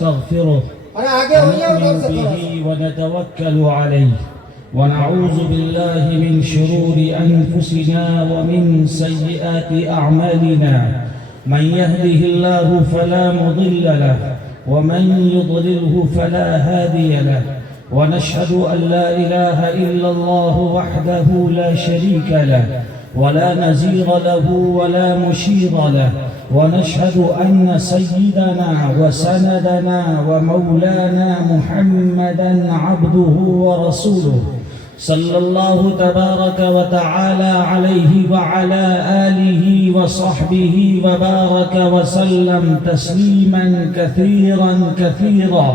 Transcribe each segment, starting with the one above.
ونستغفره ونؤمن به ونتوكل عليه ونعوذ بالله من شرور أنفسنا ومن سيئات أعمالنا من يهده الله فلا مضل له ومن يضلله فلا هادي له ونشهد أن لا إله إلا الله وحده لا شريك له ولا نزير له ولا مشير له ونشهد أن سيدنا وسندنا ومولانا محمدا عبده ورسوله صلى الله تبارك وتعالى عليه وعلى آله وصحبه وبارك وسلم تسليما كثيرا كثيرا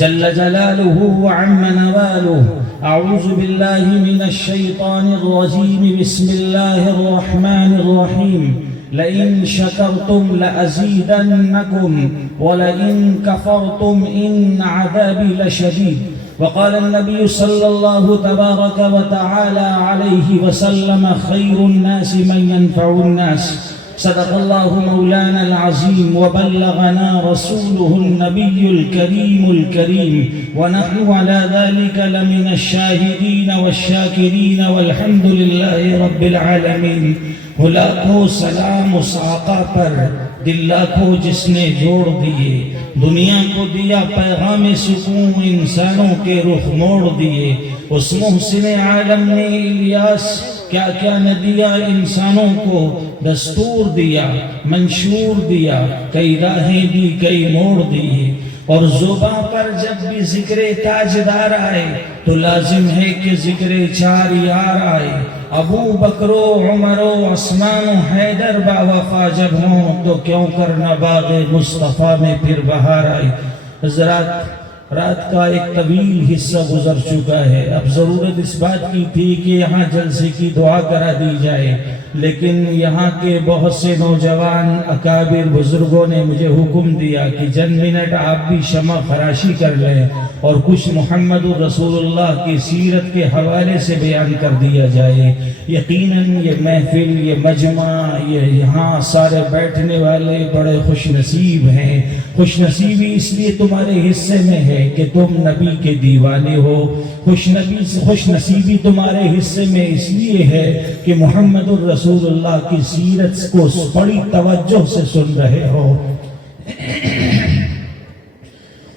جل جلاله وعم نواله. أعوذ بالله من الشيطان الرجيم. بسم الله الرحمن الرحيم. لئن شكرتم لأزيدنكم ولئن كفرتم إن عذابي لشديد. وقال النبي صلى الله تبارك وتعالى عليه وسلم خير الناس من ينفع الناس. صدق الله مولانا العظيم وبلغنا رسوله النبي الكريم الكريم ونحن على ذلك لمن الشاهدين والشاكرين والحمد لله رب العالمين. لاکھوں سلام اس آقا پر دل لاکھوں جس نے جوڑ دیے، دنیا کو دیا پیغام سکون، انسانوں کے رخ موڑ دیے. اس محسن عالم نے الیاس کیا کیا نہ دیا، انسانوں کو دستور دیا، منشور دیا، کئی راہیں دی، کئی موڑ دیے. اور زباں پر جب بھی ذکر تاجدار آئے تو لازم ہے کہ ذکر چار یار آئے. ابو بکر و عمر و عثمان و حیدر با وفا جب ہوں تو کیوں کرنا باغ مصطفیٰ میں پھر بہار آئی. حضرات، رات کا ایک طویل حصہ گزر چکا ہے. اب ضرورت اس بات کی تھی کہ یہاں جلسے کی دعا کرا دی جائے، لیکن یہاں کے بہت سے نوجوان اکابر بزرگوں نے مجھے حکم دیا کہ چند منٹ آپ بھی شمع خراشی کر لیں اور کچھ محمد رسول اللہ کی سیرت کے حوالے سے بیان کر دیا جائے. یقیناً یہ محفل، یہ مجمع، یہ یہاں سارے بیٹھنے والے بڑے خوش نصیب ہیں. خوش نصیبی اس لیے تمہارے حصے میں ہے کہ تم نبی کے دیوانے ہو. خوش نصیبی تمہارے حصے میں اس لیے ہے کہ محمد الرسول اللہ کی سیرت کو بڑی توجہ سے سن رہے ہو.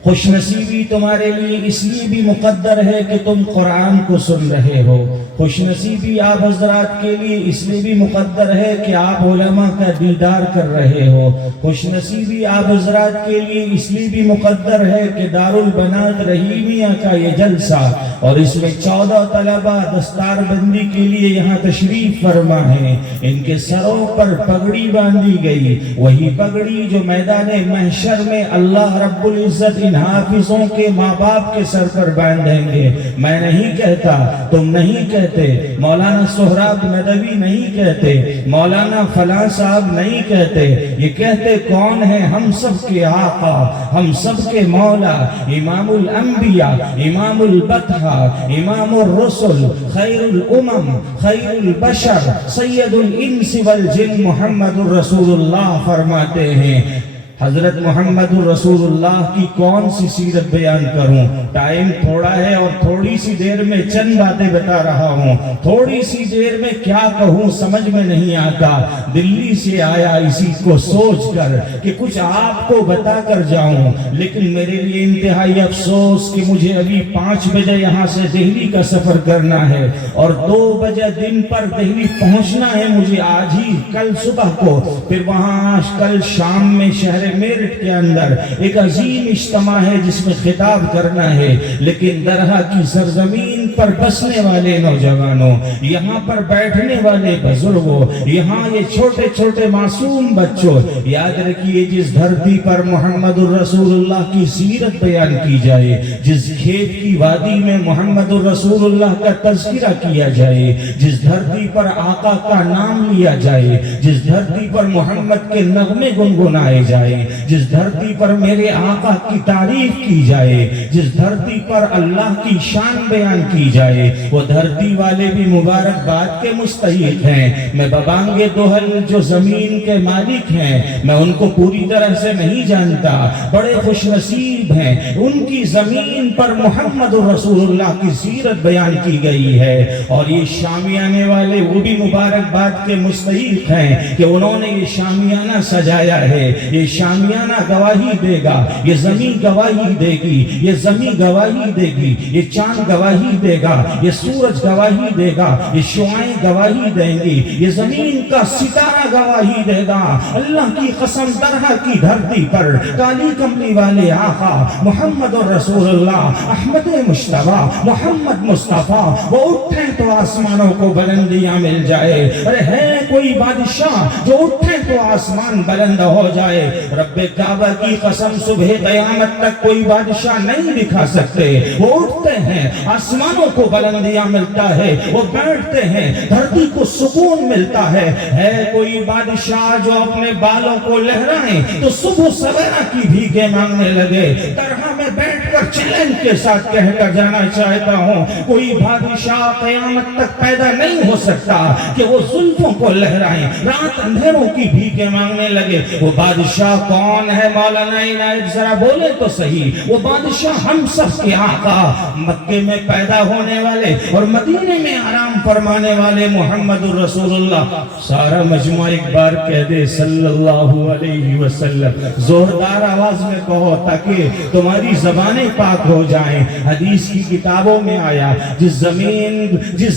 خوش نصیبی تمہارے لیے اس لیے بھی مقدر ہے کہ تم قرآن کو سن رہے ہو. خوش نصیبی آپ حضرات کے لیے اس لیے بھی مقدر ہے کہ آپ علماء کا دیدار کر رہے ہو. خوش نصیبی آپ حضرات کے لیے اس لیے بھی مقدر ہے کہ دارالبنات رحیمیہ کا یہ جلسہ اور اس میں 14 طلبہ دستار بندی کے لیے یہاں تشریف فرما ہیں. ان کے سروں پر پگڑی باندھی گئی، وہی پگڑی جو میدان محشر میں اللہ رب العزت ان حافظوں کے ماں باپ کے سر پر باندھیں گے. میں نہیں کہتا، تم نہیں کہتے، مولانا سہراب ندوی نہیں کہتے، مولانا فلاں صاحب نہیں کہتے. یہ کہتے کون ہیں؟ ہم سب کے آقا، ہم سب کے مولا، امام الانبیاء، امام البطحہ، امام الرسل، خیر الامم، خیر البشر، سید الانس والجن محمد الرسول اللہ فرماتے ہیں. حضرت محمد الرسول اللہ کی کون سی سیرت بیان کروں؟ ٹائم تھوڑا ہے اور تھوڑی سی دیر میں چند باتیں بتا رہا ہوں. تھوڑی سی دیر میں کیا کہوں سمجھ میں نہیں آتا. دلی سے آیا اسی کو سوچ کر کہ کچھ آپ کو بتا کر جاؤں، لیکن میرے لیے انتہائی افسوس کہ مجھے ابھی 5 بجے یہاں سے دہلی کا سفر کرنا ہے اور 2 بجے دن پر دہلی پہنچنا ہے مجھے آج ہی، کل صبح کو. پھر وہاں کل شام میں شہر میرٹھ کے اندر ایک عظیم اجتماع ہے جس میں خطاب کرنا ہے. لیکن درہ کی سرزمین پر بسنے والے نوجوانوں، یہاں پر بیٹھنے والے بزرگوں، یہاں یہ چھوٹے چھوٹے معصوم بچوں، یاد رکھیے جس دھرتی پر محمد الرسول اللہ کی سیرت بیان کی جائے، جس کھیت کی وادی میں محمد الرسول اللہ کا تذکرہ کیا جائے، جس دھرتی پر آقا کا نام لیا جائے، جس دھرتی پر محمد کے نغمے گنگنائے جائے، جائیں، جس دھرتی پر میرے آقا کی تعریف کی جائے، جس دھرتی پر اللہ کی شان بیان کی جائے، وہ دھرتی والے بھی مبارکباد کے مستحق ہیں۔ میں ببانگ دوحل جو زمین کے مالک ہیں، میں ان کو پوری طرح سے نہیں جانتا، بڑے خوش نصیب ہیں، ان کی زمین پر محمد رسول اللہ کی سیرت بیان کی گئی ہے، اور یہ شامیانے والے وہ بھی مبارکباد کے مستحق ہیں کہ انہوں نے یہ شامیانہ سجایا ہے۔ یہ شامیانہ گواہی دے گا، یہ زمین گواہی دے گی، یہ زمین گواہی دے گی، یہ چاند گواہی دے گا، یہ سورج گواہی دے گا، یہ شعاعیں گواہی دیں گی، یہ زمین کا ستارہ گواہی دے گا۔ اللہ کی قسم، درہ کی دھرتی پر کالی کملی والے آقا محمد رسول اللہ احمد مشتبہ محمد مصطفیٰ وہ اٹھیں تو آسمانوں کو بلندیاں مل جائے۔ ارے ہے کوئی بادشاہ جو اٹھیں تو آسمان بلند ہو جائے؟ رب کعبہ کی قسم، صبح قیامت تک کوئی بادشاہ نہیں دکھا سکتے، وہ اٹھتے ہیں آسمانوں کو بلندیاں ملتا ہے، وہ بیٹھتے ہیں دھرتی کو سکون ملتا ہے۔ ہے کوئی بادشاہ جو اپنے بالوں کو لہرائیں تو صبح سویرا کی بھیگیں مانگنے لگے؟ درہ میں بیٹھ کر چیلنج کے ساتھ کہہ کر جانا چاہتا ہوں، کوئی بادشاہ قیامت تک پیدا نہیں ہو سکتا کہ وہ زلفوں کو لہرائیں، رات اندھیروں کی بھیگیں مانگنے لگے۔ وہ بادشاہ کون ہے؟ مولانا عنایت ذرا بولے تو صحیح۔ وہ بادشاہ ہم سب کے آقا، مکے میں پیدا ہونے والے اور مدینے میں آرام فرمانے والے محمد رسول اللہ۔ سارا مجموعہ ایک بار کہہ دے صلی اللہ علیہ وسلم، زوردار آواز میں کہو تاکہ تمہاری زبانیں پاک ہو جائیں۔ حدیث کی کتابوں میں آیا، جس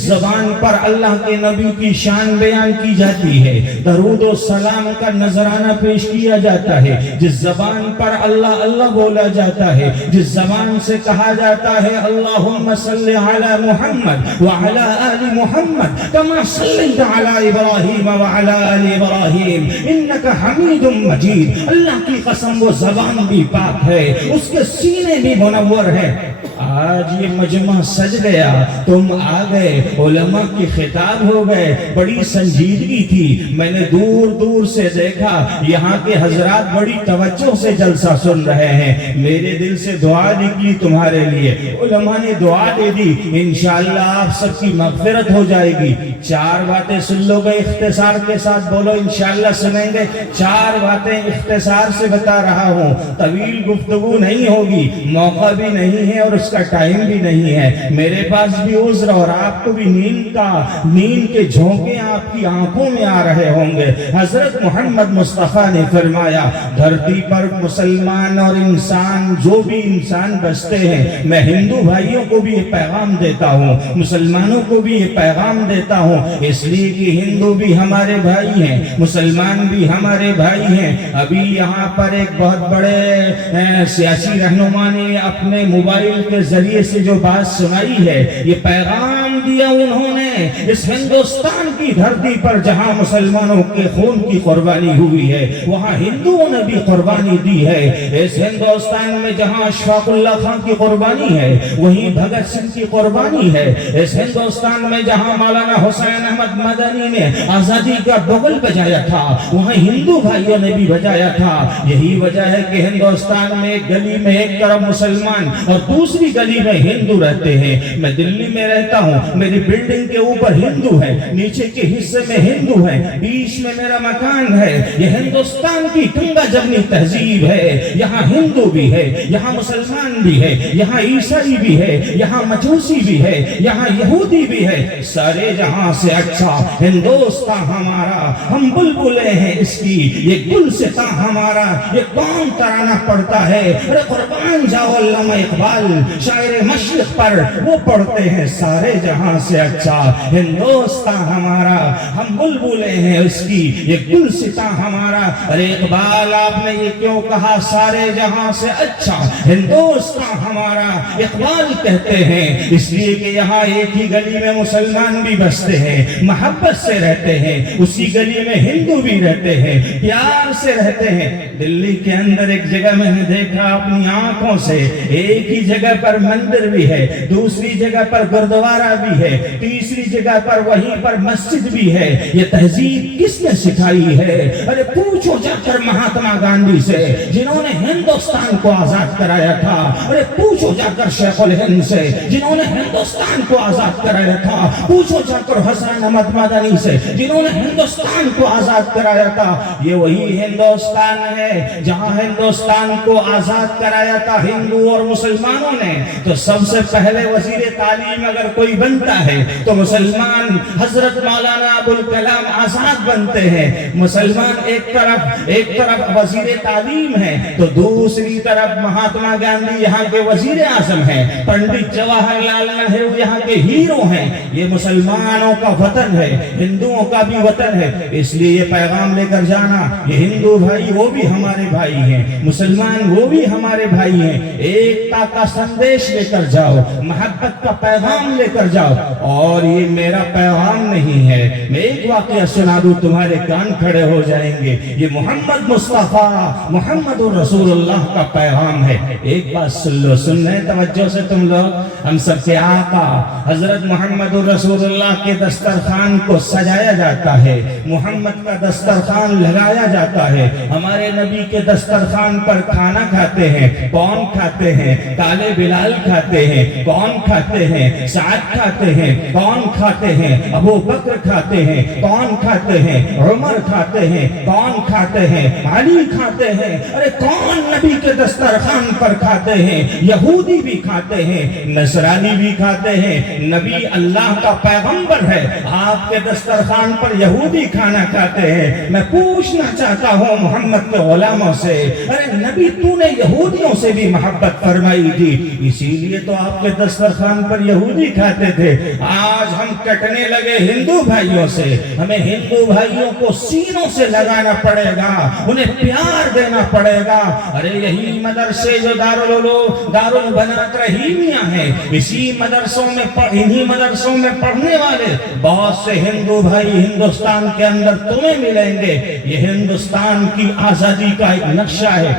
زبان پر اللہ کے نبی کی شان بیان کی جاتی ہے، درود و سلام کا نذرانہ پیش کیا جاتا ہے، جس زبان پر اللہ اللہ بولا جاتا ہے، جس زبان سے کہا جاتا ہے اللہم صلی علی محمد وعلی آل محمد کما صلیت علی ابراہیم وعلی آل ابراہیم انکا حمید مجید، اللہ کی قسم وہ زبان بھی پاک ہے، اس کے سینے بھی منور ہے۔ آج یہ مجمع سج گیا، تم آ گئے، علماء کی خطاب ہو گئے، بڑی سنجیدگی تھی۔ میں نے دور دور سے دیکھا یہاں کے حضرات بڑی توجہ سے جلسہ سن رہے ہیں، میرے دل سے دعا نکلی تمہارے لیے، علماء نے دعا دے دی، انشاءاللہ آپ سب کی مغفرت ہو جائے گی۔ چار باتیں سن لو گے اختصار کے ساتھ، بولو انشاءاللہ سنیں گے۔ چار باتیں اختصار سے بتا رہا ہوں، طویل گفتگو نہیں ہوگی، موقع بھی نہیں ہے اور اس کا ٹائم بھی نہیں ہے، میرے پاس بھی عذر اور آپ کو بھی نیند کے جھونکے آپ کی آنکھوں میں آ رہے ہوں گے۔ حضرت محمد مصطفیٰ نے فرمایا دھرتی پر مسلمان اور انسان جو بھی انسان بستے ہیں، میں ہندو بھائیوں کو بھی یہ پیغام دیتا ہوں، مسلمانوں کو بھی یہ پیغام دیتا ہوں، اس لیے کہ ہندو بھی ہمارے بھائی ہیں، مسلمان بھی ہمارے بھائی ہیں۔ ابھی یہاں پر ایک بہت بڑے سیاسی رہنما نے اپنے موبائل کے ذریعے سے جو بات سنائی ہے، یہ پیغام دیا انہوں نے اس ہندوستان کی دھرتی پر جہاں مسلمانوں کے خون کی قربانی ہوئی ہے، وہاں ہندوؤں نے بھی قربانی دی ہے۔ اس ہندوستان میں جہاں اشفاق اللہ خان کی قربانی ہے، وہیں بھگت سنگھ کی قربانی ہے۔ اس ہندوستان میں جہاں مولانا حسین احمد مدنی نے آزادی کا بغل بجایا تھا، وہاں ہندو بھائیوں نے بھی بجایا تھا۔ یہی وجہ ہے کہ ہندوستان میں ایک گلی میں ایک طرف مسلمان اور دوسری گلی میں ہندو رہتے ہیں۔ میں دلی میں رہتا ہوں، میری بلڈنگ کے اوپر ہندو ہے، نیچے کے حصے میں ہندو ہے، بیچ میں میرا مکان ہے۔ یہ ہندوستان کی گنگا جمنی تہذیب ہے، یہاں ہندو بھی ہے، یہاں مسلمان بھی ہے، یہاں عیسائی بھی ہے، یہاں مجوسی بھی ہے، یہاں یہودی بھی ہے۔ سارے جہاں سے اچھا ہندوستان ہمارا، ہم بلبلیں ہیں اس کی، یہ گلستاں ہمارا، یہ کون ترانہ پڑھتا ہے؟ ارے قربان جاؤ علامہ اقبال شاعر مشرق پر، وہ پڑھتے ہیں سارے جہاں سے اچھا ہندوستان ہمارا، ہم بلبلیں ہیں اس کی، یہ گلستاں ہمارا۔ ارے اقبال آپ نے یہ کیوں کہا سارے جہاں سے اچھا ہندوستان ہمارا؟ اقبال کہتے ہیں اس لیے کہ یہاں ایک ہی گلی میں مسلمان بھی بستے ہیں، محبت سے رہتے ہیں، اسی گلی میں ہندو بھی رہتے ہیں، پیار سے رہتے ہیں۔ دلی کے اندر ایک جگہ میں نے دیکھا اپنی آنکھوں سے، ایک ہی جگہ پر مندر بھی ہے، دوسری جگہ پر گردوارہ بھی ہے, تیسری جگہ پر وہیں پر مسجد بھی ہے. یہ تہذیب کس نے سکھائی ہے؟ ارے پوچھو جا کر مہاتما گاندھی سے جنہوں نے ہندوستان کو آزاد کرایا تھا. ارے پوچھو جا کر شیخ الہند سے جنہوں نے ہندوستان کو آزاد کرایا تھا. پوچھو جا کر حسین احمد مدنی سے جنہوں نے ہندوستان کو آزاد کرایا تھا. یہ وہی ہندوستان ہے جہاں ہندوستان کو آزاد کرایا تھا ہندو اور مسلمانوں نے. تو سب سے پہلے وزیر تعلیم اگر کوئی بنتا ہے تو مسلمان حضرت مولانا ابوالکلام آزاد بنتے ہیں. مسلمان ایک طرف وزیر تعلیم ہے تو دوسری طرف مہاتما گاندھی یہاں کے وزیر اعظم ہیں, پنڈت جواہر لال نہرو یہاں کے ہیرو ہیں. یہ مسلمانوں کا وطن ہے, ہندوؤں کا بھی وطن ہے. اس لیے یہ پیغام لے کر جانا, یہ ہندو بھائی وہ بھی ہمارے بھائی ہیں, مسلمان وہ بھی ہمارے بھائی ہیں. ایکتا کا سندیش لے کر جاؤ, محبت کا پیغام لے کر جاؤ. اور یہ میرا پیغام نہیں ہے, میں ایک واقعہ سنا دوں تمہارے کان کھڑے ہو جائیں گے. یہ محمد مصطفیٰ محمد رسول اللہ کا پیغام ہے. ایک بات سن لو, سن رہے توجہ سے تم لوگ. ہم سب کے آقا حضرت محمد رسول اللہ کے دسترخوان کو سجایا جاتا ہے, محمد کا دسترخوان لگایا جاتا ہے. ہمارے نبی کے دسترخوان پر کھانا کھاتے ہیں. کون کھاتے ہیں؟ کالے بلال کھاتے ہیں. کون کھاتے ہیں؟ سعد کھاتے ہیں. کون کھاتے ہیں؟ ابو بکر کھاتے ہیں. کون کھاتے ہیں؟ عمر کھاتے ہیں. کون کھاتے ہیں؟ علی کھاتے ہیں. ارے کون نبی کے دسترخوان پر کھاتے ہیں؟ یہودی بھی کھاتے ہیں, نصرانی بھی کھاتے ہیں. نبی اللہ کا پیغمبر ہے, آپ کے دسترخوان پر یہودی کھانا کھاتے ہیں. میں پوچھنا چاہتا ہوں محمد کے غلاموں سے, ارے نبی تو نے یہودیوں سے بھی محبت فرمائی تھی, اسی لیے تو آپ کے دسترخوان پر یہودی کھاتے تھے. آج ہم کٹنے لگے ہندو بھائیوں سے. ہمیں ہندو بھائیوں کو سینوں سے لگانا پڑے گا, انہیں پیار دینا پڑے گا. ارے یہی مدرسے جو دارالبنات رحیمیہ ہیں, اسی مدرسوں میں انہی مدرسوں میں پڑھنے والے بہت سے ہندو بھائی ہندوستان کے اندر تمہیں ملیں گے. یہ ہندوستان کی آزادی کا ایک نقشہ ہے.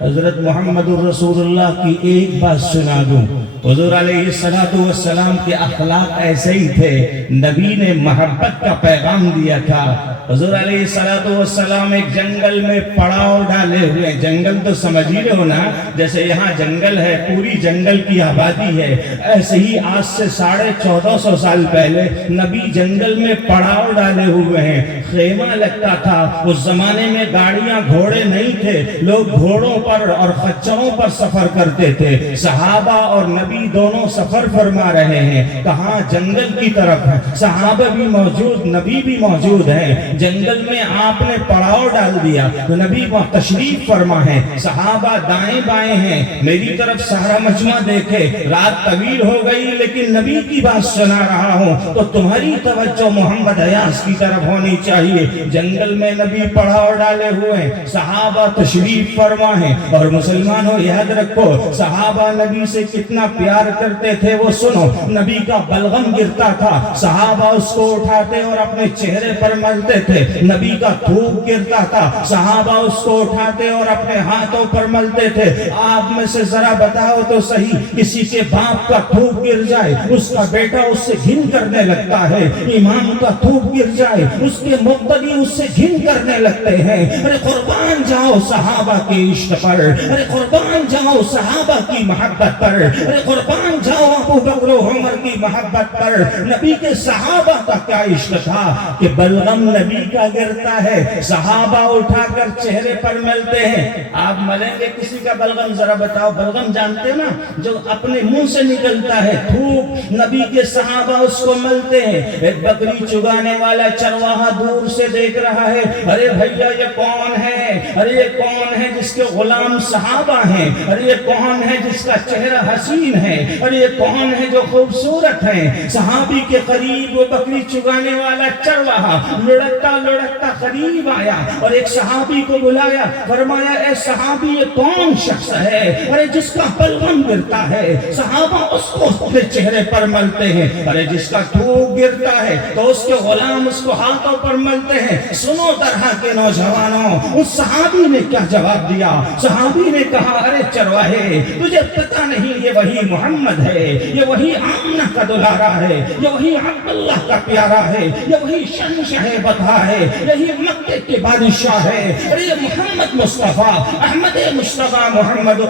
حضرت محمد الرسول اللہ کی ایک بات سنا دوں, حضور علیہ السلام کے اخلاق ایسے ہی تھے. نبی نے محبت کا پیغام دیا تھا. حضور علیہ السلام ایک جنگل میں پڑاؤ ڈالے ہوئے, جنگل تو سمجھ ہی رہے ہو نا, جیسے یہاں جنگل ہے, پوری جنگل کی آبادی ہے, ایسے ہی آج سے 1450 سال پہلے نبی جنگل میں پڑاؤ ڈالے ہوئے ہیں. خیمہ لگتا تھا. اس زمانے میں گاڑیاں گھوڑے نہیں تھے, لوگ گھوڑوں پر اور خچروں پر سفر کرتے تھے. صحابہ اور نبی دونوں سفر فرما رہے ہیں. کہاں؟ جنگل کی طرف. صحابہ بھی موجود, نبی بھی موجود ہیں. جنگل میں آپ نے پڑاؤ ڈال دیا تو نبی وہاں تشریف فرما ہے. صحابہ دائیں بائیں ہیں, میری طرف سارا مجمع دیکھے. رات طویل ہو گئی لیکن نبی کی بات سنا رہا ہوں تو تمہاری توجہ محمد ایاز کی طرف ہونی چاہیے. جنگل میں نبی پڑاؤ ڈالے ہوئے, صحابہ تشریف فرما ہے. اور مسلمانوں یاد رکھو, صحابہ نبی سے کتنا پیار کرتے تھے وہ سنو. نبی کا بلغم گرتا تھا, صحابہ اس کو اٹھاتے اور اپنے چہرے پر ملتے تھے. نبی کا تھوک گرتا تھا, صحابہ اس کو اٹھاتے اور اپنے ہاتھوں پر ملتے تھے. آپ میں سے ذرا بتاؤ تو صحیح, کسی کے باپ کا تھوک گر جائے اس کا بیٹا اس سے گھن کرنے لگتا ہے. امام کا تھوک گر جائے اس کے مقتدی اس سے گھن کرنے لگتے ہیں. ارے قربان جاؤ صحابہ کے عشق پر, ارے قربان جاؤ صحابہ کی محبت پر, ارے قربان جاؤ ابو بکر و عمر کی محبت پر. نبی کے صحابہ کا کیا عشق تھا کہ بلغم نبی کا گرتا ہے, صحابہ اٹھا کر چہرے پر ملتے ہیں. آپ ملیں گے کسی کا بلغم؟ ذرا بتاؤ. بلغم جانتے ہو نا, جو اپنے منہ سے نکلتا ہے تھوک, نبی کے صحابہ اس کو ملتے ہیں. ایک بکری چگانے والا چرواہا دور سے دیکھ رہا ہے, ارے بھیا یہ کون ہے, ارے یہ کون ہے جس کے غلام صحابہ ہیں, ارے یہ کون ہے جس کا چہرہ حسین ہے, ارے یہ کون ہے جو خوبصورت ہے. صحابی کے قریب وہ بکری چگانے والا چرواہا لڑکتا لڑکتا قریب آیا اور ایک صحابی کو بلایا, فرمایا اے صحابی یہ کون شخص ہے ارے جس کا بلغم گرتا ہے؟ صحابہ اس کو اپنے چہرے پر ملتے ہیں. ارے جس کا تھوک گرتا ہے تو اس کے غلام اس کو ہاتھوں پر ملتے ہیں. سنو طرح کے نوجوانوں, اس صحابی نے کیا جواب دیا؟ صحابی نے کہا ارے چرواہے تجھے پتہ نہیں یہ وہی محمد ہے، یہ وہی آمنہ کا دلارا ہے، یہ وہی عبداللہ کا پیارا ہے، یہ وہی شہنشاہ بطحا ہے، یہی مکے کے بادشاہ ہے، ارے یہ محمد مصطفیٰ احمد مصطفیٰ محمد۔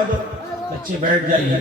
بچے بیٹھ جائیے،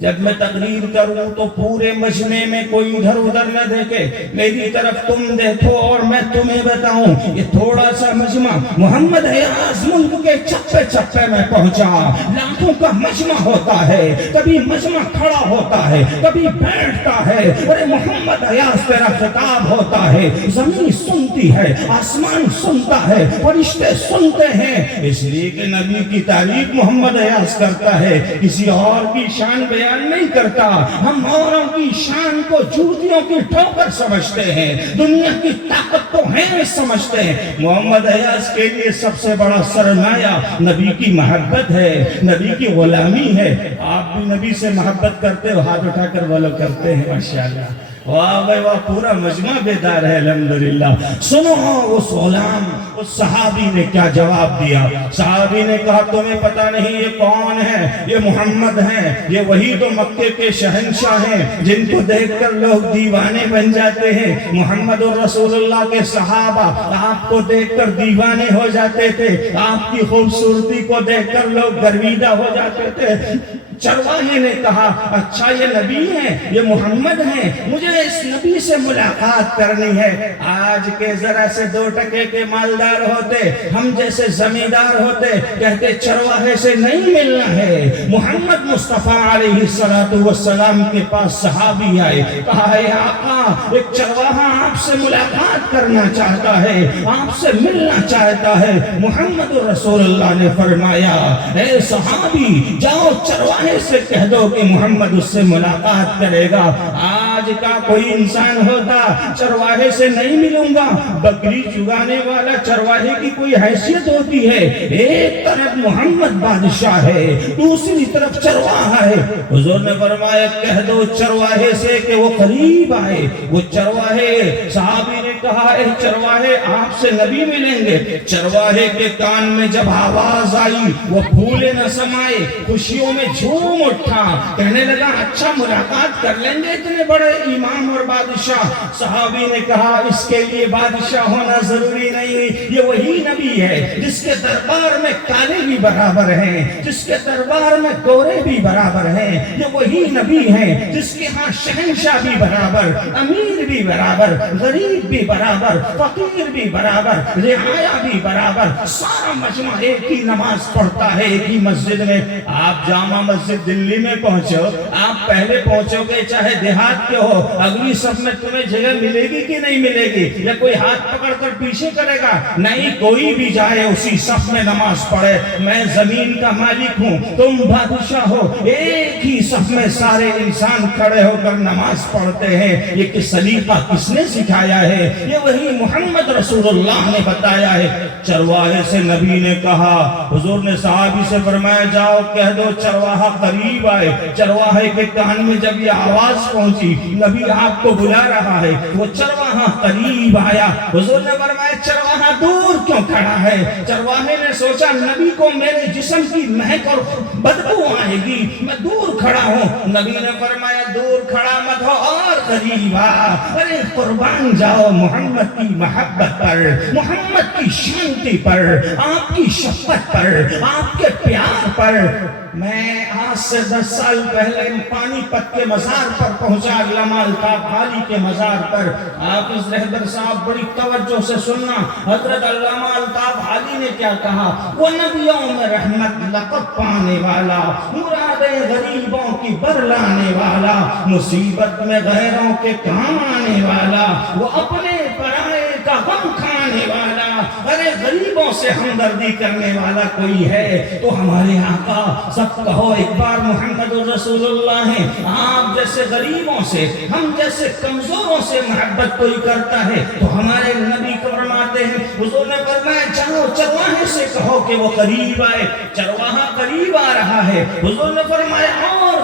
جب میں تقریر کروں تو پورے مجمع میں کوئی ادھر ادھر نہ دیکھے، میری طرف تم دیکھو اور میں تمہیں بتاؤں۔ یہ تھوڑا سا مجمع محمد حیاض ملک کے چپے چپے میں پہنچا، لاکھوں کا مجمع ہوتا ہے، کبھی مجمع کھڑا ہوتا ہے کبھی بیٹھتا ہے، ارے محمد حیاض تیرا خطاب ہوتا ہے، زمین سنتی ہے، آسمان سنتا ہے، فرشتے سنتے ہیں، اس لیے کہ نبی کی تعریف محمد حیاض کرتا ہے، کسی اور کی شان بیان نہیں کرتا۔ ہم اوروں کی شان کو جوتیوں کی ٹھوکر سمجھتے ہیں، دنیا کی طاقت کو ہے سمجھتے ہیں۔ محمد حیاض کے لیے سب سے بڑا سرمایہ نبی کی محبت ہے، نبی کی غلامی ہے۔ آپ بھی نبی سے محبت کرتے ہو، ہاتھ اٹھا کر وہ لوگ کرتے ہیں، ماشاءاللہ، واہ بھائی واہ، پورا مجمع بیدار ہے الحمدللہ۔ سنو اس غلام اس صحابی نے کیا جواب دیا۔ صحابی نے کہا تمہیں پتہ نہیں یہ کون ہے؟ یہ محمد ہیں، یہ وہی تو مکے کے شہنشاہ ہیں جن کو دیکھ کر لوگ دیوانے بن جاتے ہیں۔ محمد الرسول اللہ کے صحابہ آپ کو دیکھ کر دیوانے ہو جاتے تھے، آپ کی خوبصورتی کو دیکھ کر لوگ گرویدہ ہو جاتے تھے۔ چرواہے نے کہا اچھا یہ نبی ہیں، یہ محمد ہیں، مجھے اس نبی سے ملاقات کرنی ہے۔ آج کے ذرا سے 2 ٹکے کے مالدار ہوتے، ہم جیسے زمیندار ہوتے، کہتے چرواہے سے نہیں ملنا ہے۔ محمد مصطفیٰ علیہ السلام کے پاس صحابی آئے، کہا اے آقا ایک چرواہا آپ سے ملاقات کرنا چاہتا ہے، آپ سے ملنا چاہتا ہے۔ محمد رسول اللہ نے فرمایا اے صحابی جاؤ چرواہے سے کہہ دو کہ محمد اس سے ملاقات کرے گا۔ آج کا کوئی انسان ہوتا چرواہے سے نہیں ملوں گا، بکری چگانے والا چرواہے کی کوئی حیثیت ہوتی ہے، ایک طرف محمد بادشاہ ہے دوسری طرف چرواہا ہے۔ حضور نے فرمایا کہہ دو چرواہے سے کہ وہ قریب آئے۔ وہ چرواہے، صحابی نے کہا اے چرواہے آپ سے نبی ملیں گے۔ چرواہے کے کان میں جب آواز آئی وہ پھولے نہ سمائے، خوشیوں میں جھوم اٹھا، کہنے لگا اچھا ملاقات کر لیں گے اتنے بڑے امام اور بادشاہ۔ صحابی نے کہا اس کے لیے بادشاہ ہونا ضروری نہیں، یہ وہی نبی ہے جس کے دربار میں کالے بھی برابر ہیں، جس کے دربار میں گورے بھی برابر ہیں، یہ وہی نبی ہیں جس کے ہاں شہنشاہ بھی برابر، امیر بھی برابر، غریب بھی برابر، فقیر بھی برابر، رعایا بھی برابر، سارا مجمع ایک ہی نماز پڑھتا ہے ایک ہی مسجد میں۔ آپ جامع مسجد دلی میں پہنچو، آپ پہلے پہنچو گے چاہے دیہات کے ہو، اگلی صف میں تمہیں جگہ ملے گی کہ نہیں ملے گی؟ یا کوئی ہاتھ پکڑ کر پیچھے کرے گا؟ نہیں، کوئی بھی جائے اسی صف میں نماز پڑھے۔ میں زمین کا مالک ہوں، تم بادشاہ ہو، ایک ہی صف میں سارے انسان کھڑے ہو کر نماز پڑھتے ہیں۔ یہ سلیقہ کس نے سکھایا ہے؟ یہ وہی محمد رسول اللہ نے بتایا ہے۔ چرواہے سے نبی نے کہا، حضور نے صحابی سے فرمایا جاؤ کہہ دو چرواہا قریب آئے۔ چرواہے کے کان میں جب یہ آواز پہنچی نبی آپ کو بلا رہا ہے، وہ چرواہا قریب آیا۔ حضور نے فرمایا چرواہا دور کیوں کھڑا ہے؟ چرواہے نے سوچا نبی کو میرے جسم کی مہک اور بدبو آئے گی، میں دور کھڑا ہوں۔ نبی نے فرمایا دور کھڑا مت ہو اور قریب آ، ارے قربان جاؤ محمد کی محبت پر، محمد کی شانتی پر، آپ کی شفقت پر، آپ کے پیار پر۔ میں آج سے 10 سال پہلے پانی پت کے مزار پر پہنچا، علامہ الطاف حالی کے مزار پر۔ آپ اس رہبر صاحب بڑی توجہ سے سننا، حضرت علامہ الطاف حالی نے کیا کہا؟ وہ نبیوں میں رحمت لقب پانے والا، مرادیں غریبوں کی برلانے والا، مصیبت میں غیروں کے کام آنے والا، وہ اپنے پرائے کا غم کھانے والا، ارے غریبوں سے ہمدردی کرنے والا کوئی ہے تو ہمارے آقا سب کہو ایک بار محمد رسول اللہ ہیں۔ آپ جیسے غریبوں سے، ہم جیسے کمزوروں سے محبت کوئی کرتا ہے تو ہمارے نبی کو فرماتے ہیں، حضور نے فرمایا جاؤ چرواہے سے کہو کہ وہ قریب آئے۔ چرواہا قریب آ رہا ہے، حضور نے فرمایا اور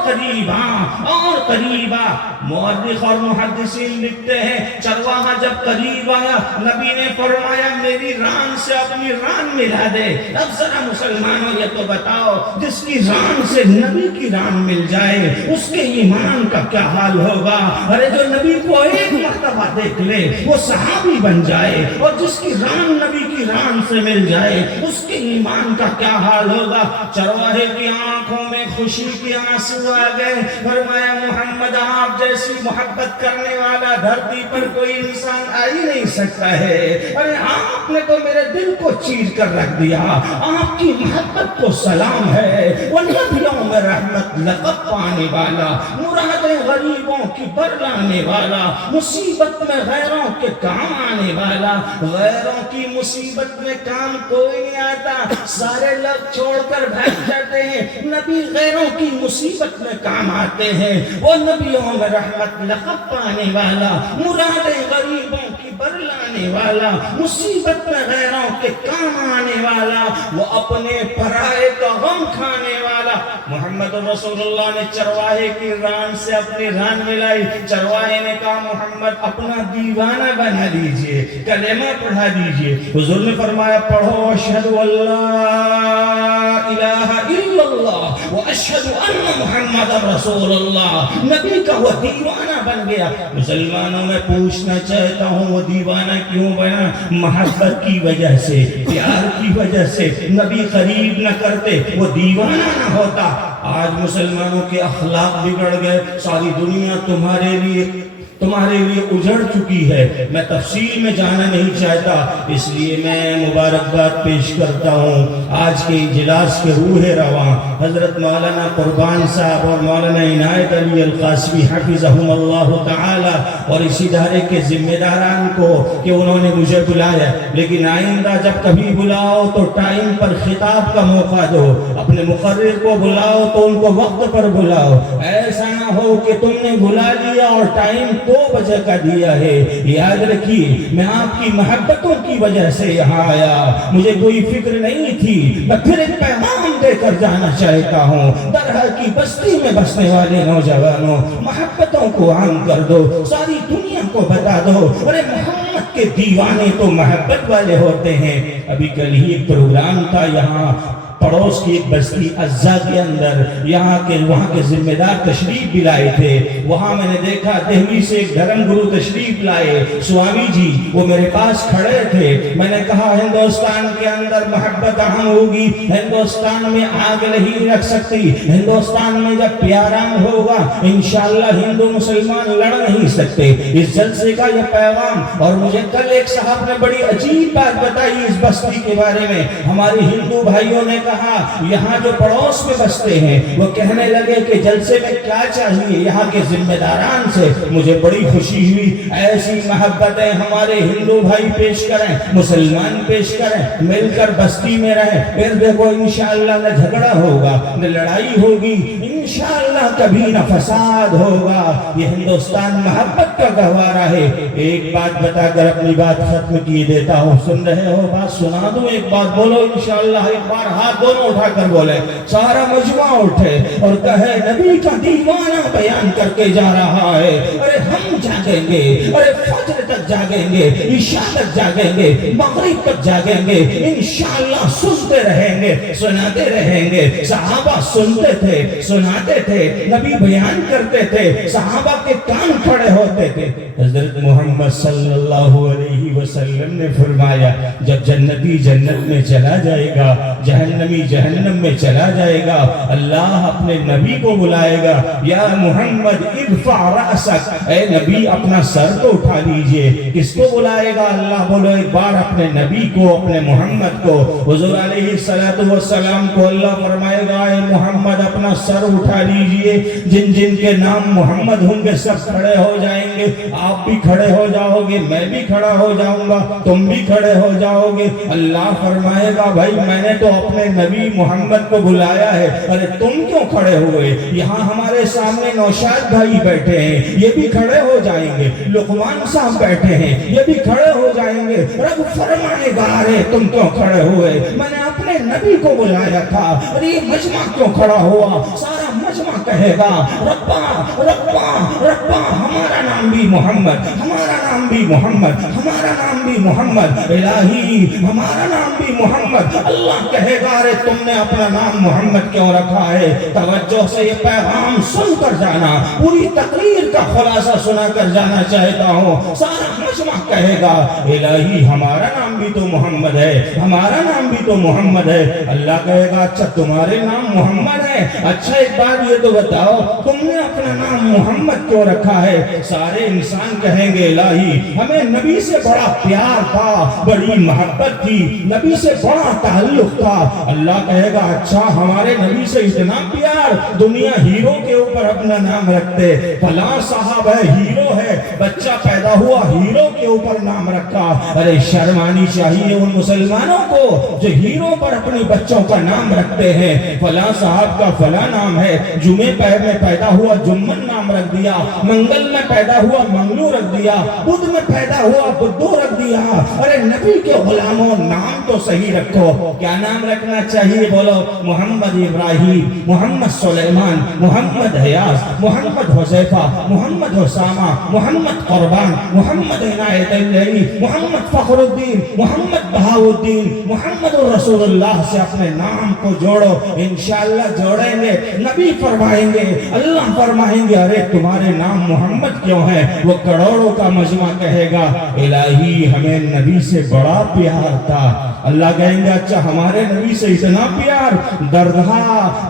قریبا مورخ اور محدثین لکھتے ہیں چرواہا جب قریب آیا نبی نے فرمایا میری ران سے اپنی ران ملا دے. اب ذرا مسلمانوں یہ تو بتاؤ جس کی ران سے نبی کی ران مل جائے اس کے ایمان کا کیا حال ہوگا. ارے جو نبی کو ایک مرتبہ دیکھ لے وہ صحابی بن جائے اور جس کی ران نبی کی ران سے مل جائے اس کے ایمان کا کیا حال ہوگا. چرواہے کی آنکھوں میں خوشی کے آنسو آ گئے. فرمایا محمد آپ جیسی محبت کرنے والا دھرتی پر کوئی انسان آ ہی نہیں سکتا ہے. ارے آپ نے تو میرے دل کو چیر کر رکھ دیا. آپ کی محبت کو سلام ہے. وہ نبیوں میں رحمت لقب پانے والا, مرادیں غریبوں کی برلانے والا, مصیبت میں غیروں کے کام آنے والا. غیروں کی مصیبت میں کام کوئی نہیں آتا, سارے لوگ چھوڑ کر بھاگ جاتے ہیں. نبی غیروں کی مصیبت میں کام آتے ہیں. وہ نبیوں میں رحمت لقب پانے والا, مرادیں غریبوں کی برلانے والا, مصیبت میں غیروں کے کام آنے والا, وہ اپنے پرائے کا غم کھانے والا. محمد رسول اللہ نے چرواہے کی ران سے اپنی ران ملائی. چرواہے نے کہا محمد اپنا دیوانہ بنا دیجئے, کلمہ پڑھا دیجئے. حضور نے فرمایا پڑھو اشہد اللہ الہ الا اللہ واشہد ان محمد رسول اللہ. نبی کا وہ دیوانہ بن گیا. مسلمانوں میں پوچھنا چاہتا ہوں وہ دیوانہ کیوں بنا؟ محبت کی وجہ سے, پیار کی وجہ سے. نبی قریب نہ کرتے وہ دیوانہ نہ ہوتا. آج مسلمانوں کے اخلاق بگڑ گئے. ساری دنیا تمہارے لیے اجڑ چکی ہے. میں تفصیل میں جانا نہیں چاہتا, اس لیے میں مبارکباد پیش کرتا ہوں آج کے اجلاس کے روح رواں حضرت مولانا قربان صاحب اور مولانا عنایت علی القاسمی حفظہم اللہ تعالی اور اس ادارے کے ذمہ داران کو کہ انہوں نے مجھے بلایا. لیکن آئندہ جب کبھی بلاؤ تو ٹائم پر خطاب کا موقع دو. اپنے مقرر کو بلاؤ تو ان کو وقت پر بلاؤ. ایسا نہ ہو کہ تم نے بلا لیا اور ٹائم 2 بجے کا دیا ہے. یاد رکھیے میں آپ کی محبتوں کی وجہ سے یہاں آیا, مجھے کوئی فکر نہیں تھی. میں پھر ایک پیغام دے کر جانا چاہتا ہوں. درہ کی بستی میں بسنے والے نوجوانوں محبتوں کو عام کر دو, ساری دنیا کو بتا دو. ارے محمد کے دیوانے تو محبت والے ہوتے ہیں. ابھی کل ہی ایک پروگرام تھا یہاں پڑوس کی ایک بستی عزا کے اندر, وہاں کے ذمہ دار تشریف بھی لائے تھے. وہاں میں نے دیکھا دہلی سے ایک دھرم گرو تشریف لائے, سوامی جی, وہ میرے پاس کھڑے تھے. میں نے کہا ہندوستان کے اندر محبت اہم ہوگی, ہندوستان میں آگ نہیں رکھ سکتی. ہندوستان میں جب پیار عام ہوگا انشاءاللہ ہندو مسلمان لڑ نہیں سکتے. اس جلسے کا یہ پیغام. اور مجھے کل ایک صاحب نے بڑی عجیب بات بتائی اس بستی کے بارے میں. ہمارے ہندو بھائیوں نے کہا یہاں جو پڑوس میں بستے ہیں وہ کہنے لگے کہ جلسے میں کیا چاہیے یہاں کے ذمہ داران سے. مجھے بڑی خوشی ہوئی. ایسی محبتیں ہمارے ہندو بھائی پیش کریں, مسلمان پیش کریں, مل کر بستی میں رہیں. پھر دیکھو انشاءاللہ نہ جھگڑا ہوگا نہ لڑائی ہوگی, انشاءاللہ کبھی نہ فساد ہوگا. یہ ہندوستان محبت کا گہوارہ ہے. ایک بات بتا کر اپنی بات ختم کیے دیتا ہوں. سن رہے ہو؟ بات سنا دوں, ایک بات بولو انشاءاللہ. ایک بار ہاتھ دونوں اٹھا کر بولے, سارا مجمع اٹھے اور کہے نبی کا دیوانہ بیان کر کے جا رہا ہے. ارے ہم جاگیں گے, ارے فجر تک جاگیں گے, عشاء تک جاگیں گے, مغرب تک جاگیں گے. انشاءاللہ سنتے رہیں گے, سناتے رہیں گے. صحابہ سنتے تھے, سناتے تھے, نبی بیان کرتے تھے, صحابہ کے کان کھڑے ہوتے تھے. حضرت محمد صلی اللہ علیہ وسلم نے فرمایا جب جنتی جنت میں چلا جائے گا, جہنمی جہنم میں چلا جائے گا, اللہ اپنے نبی کو بلائے گا, یا محمد ارفع رأسک, اے نبی اپنا سر تو اٹھا لیجئے. کس کو بلائے گا؟ اللہ. بولو ایک بار اپنے نبی کو, اپنے محمد کو. حضور علیہ السلام کو اللہ فرمائے گا اے محمد اپنا سر اٹھا لیجئے. جن جن کے نام محمد ہوں گے سب کھڑے ہو جائیں گے. آپ بھی کھڑے ہو جاؤ گے, میں بھی کھڑا ہو جاؤں گا, تم بھی کھڑے ہو جاؤ گے. اللہ فرمائے گا بھائی میں نے تو اپنے نبی محمد کو بلایا ہے, ارے تم کیوں کھڑے ہوئے؟ یہاں ہمارے سامنے نوشاد بھائی بیٹھے ہیں, یہ بھی کھڑے ہو جائیں گے. لقمان صاحب بیٹھے ہیں, یہ بھی کھڑے ہو جائیں گے. رب فرمانے گا ارے تم کیوں کھڑے ہوئے؟ میں نے اپنے نبی کو بلایا تھا, ارے یہ مجمع کیوں کھڑا ہوا؟ سارا مجمع کہے گا ربا ربا ربا، ہمارا نام بھی محمد، ہمارا نام بھی محمد، ہمارا نام بھی محمد، الہی ہمارا نام بھی محمد۔ اللہ کہے گا ارے تم نے اپنا نام محمد کیوں رکھا ہے؟ توجہ سے یہ پیغام سن کر جانا، پوری تقریر کا خلاصہ سنا کر جانا چاہتا ہوں۔ سارا مجمع کہے گا الہی ہمارا نام بھی تو محمد ہے، ہمارا نام بھی تو محمد ہے۔ اللہ کہے گا اچھا تمہارے نام محمد ہے، اچھا ایک بات یہ تو بتاؤ تم نے اپنا نام محمد کیوں رکھا ہے؟ سارے انسان کہیں گے الہی ہمیں نبی سے بڑا پیار تھا، بڑی محبت تھی، نبی سے بڑا تعلق تھا۔ اللہ کہے گا اچھا ہمارے نبی سے اتنا پیار، دنیا ہیرو کے اوپر اپنا نام رکھتے، فلاں صاحب ہے ہیرو ہے، بچہ پیدا ہوا ہیرو کے اوپر نام رکھا۔ ارے شرم آنی چاہیے ان مسلمانوں کو جو ہیرو پر اپنی بچوں کا نام رکھتے ہیں۔ فلاں صاحب کا فلاں نام ہے، جمعے میں پیدا ہوا جمن نام رکھ دیا، منگل میں پیدا ہوا منگلو رکھ دیا، بدھ میں پیدا ہوا بدھو رکھ دیا۔ ارے نبی کے غلاموں نام تو صحیح رکھو۔ کیا نام رکھنا چاہیے بولو؟ محمد ابراہیم، محمد سلیمان، محمد حیاض، محمد حذیفہ، محمد حسامہ، محمد قربان، محمد عنایت اللہ، محمد فخر الدین، محمد بہاؤالدین، محمد رسول اللہ سے اپنے نام کو جوڑو، انشاءاللہ جوڑیں گے۔ نبی فرمائیں گے، اللہ فرمائیں گے ارے تمہارے نام محمد کیوں ہے؟ وہ کروڑوں کا مجمع کہے گا الہی ہمیں نبی سے بڑا پیار تھا۔ اللہ کہیں گے اچھا ہمارے نبی سے اتنا پیار، دردھا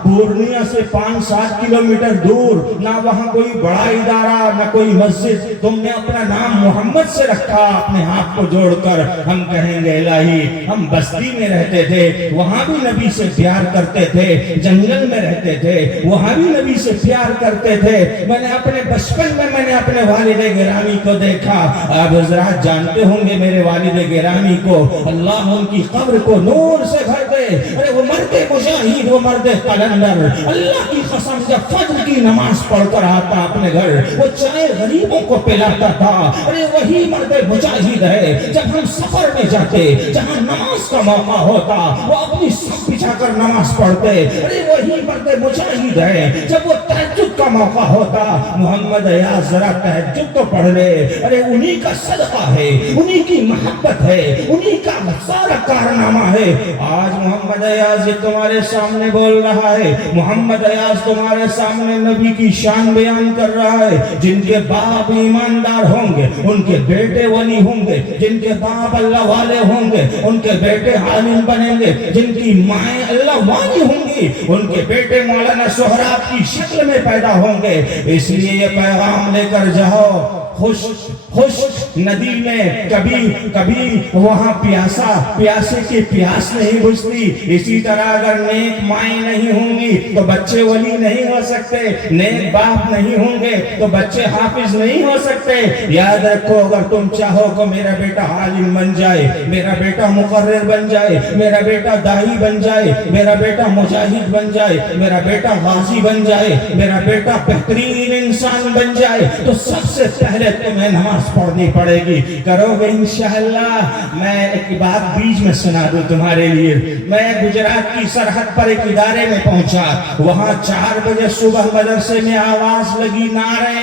پورنیہ سے 5-7 کلومیٹر دور، نہ وہاں کوئی بڑا ادارہ نہ کوئی مسجد، تم نے اپنا نام محمد سے رکھا اپنے ہاتھ کو جوڑ کر۔ ہم کہیں گے الہی ہم بستی میں رہتے تھے، وہاں بھی نبی سے پیار کرتے تھے، جنگل میں رہتے تھے وہاں بھی نبی سے پیار کرتے تھے۔ میں نے اپنے بچپن میں نے اپنے والد گرامی کو دیکھا، آپ حضرات جانتے ہوں گے میرے والد گرامی کو، اللہ ان کی قبر کو نور سے بھر دے۔ ارے وہ مرد مجاہد، وہ مرد قلندر، اللہ کی قسم جب فجر کی نماز پڑھ کر آتا اپنے گھر وہ چائے غریبوں کو پلاتا تھا۔ ارے وہی مرد مجاہد ہے جب ہم سفر میں جاتے، جہاں نماز کا موقع ہوتا وہ اپنی سب بچھا کر نماز پڑھتے۔ ارے وہی مرد مجاہد ہے جب وہ تہجد کا موقع ہوتا، محمد ایاز ذرا تہجد تو پڑھ لے۔ ارے انہی کا صدقہ ہے، انہی کی محبت ہے، انہی کا سارا کارنامہ ہے۔ آج محمد ایاز یہ تمہارے سامنے بول رہا ہے، محمد ایاز تمہارے سامنے نبی کی شان بیان کر رہا ہے۔ جن کے باپ ایماندار ہوں گے ان کے بیٹے ولی ہوں گے، جن کے باپ اللہ والے ہوں گے ان کے بیٹے عالم بنیں گے، جن کی مائیں اللہ والی ہوں گی ان کے بیٹے مولانا سہراب کی شکل میں پیدا ہوں گے۔ اس لیے یہ پیغام لے کر جاؤ، خوش ندی میں کبھی وہاں پیاسے کی پیاس نہیں بجھتی۔ اسی طرح اگر نیک مائیں نہیں ہوں گی تو بچے ولی نہیں ہو سکتے، نیک باپ نہیں ہوں گے تو بچے حافظ نہیں ہو سکتے۔ یاد رکھو اگر تم چاہو کہ میرا بیٹا عالم بن جائے، میرا بیٹا مقرر بن جائے، میرا بیٹا داعی بن جائے، میرا بیٹا مجاہد بن جائے، میرا بیٹا غازی بن جائے، میرا بیٹا بہترین انسان بن جائے، تو سب سے پہلے تمہیں نماز پڑھنی پڑے گی۔ کرو گے انشاءاللہ۔ میں ایک بات بیچ میں سنا دوں تمہارے لیے۔ میں گجرات کی سرحد پر ایک ادارے میں پہنچا، وہاں 4 بجے صبح مدرسے میں آواز لگی نعرہ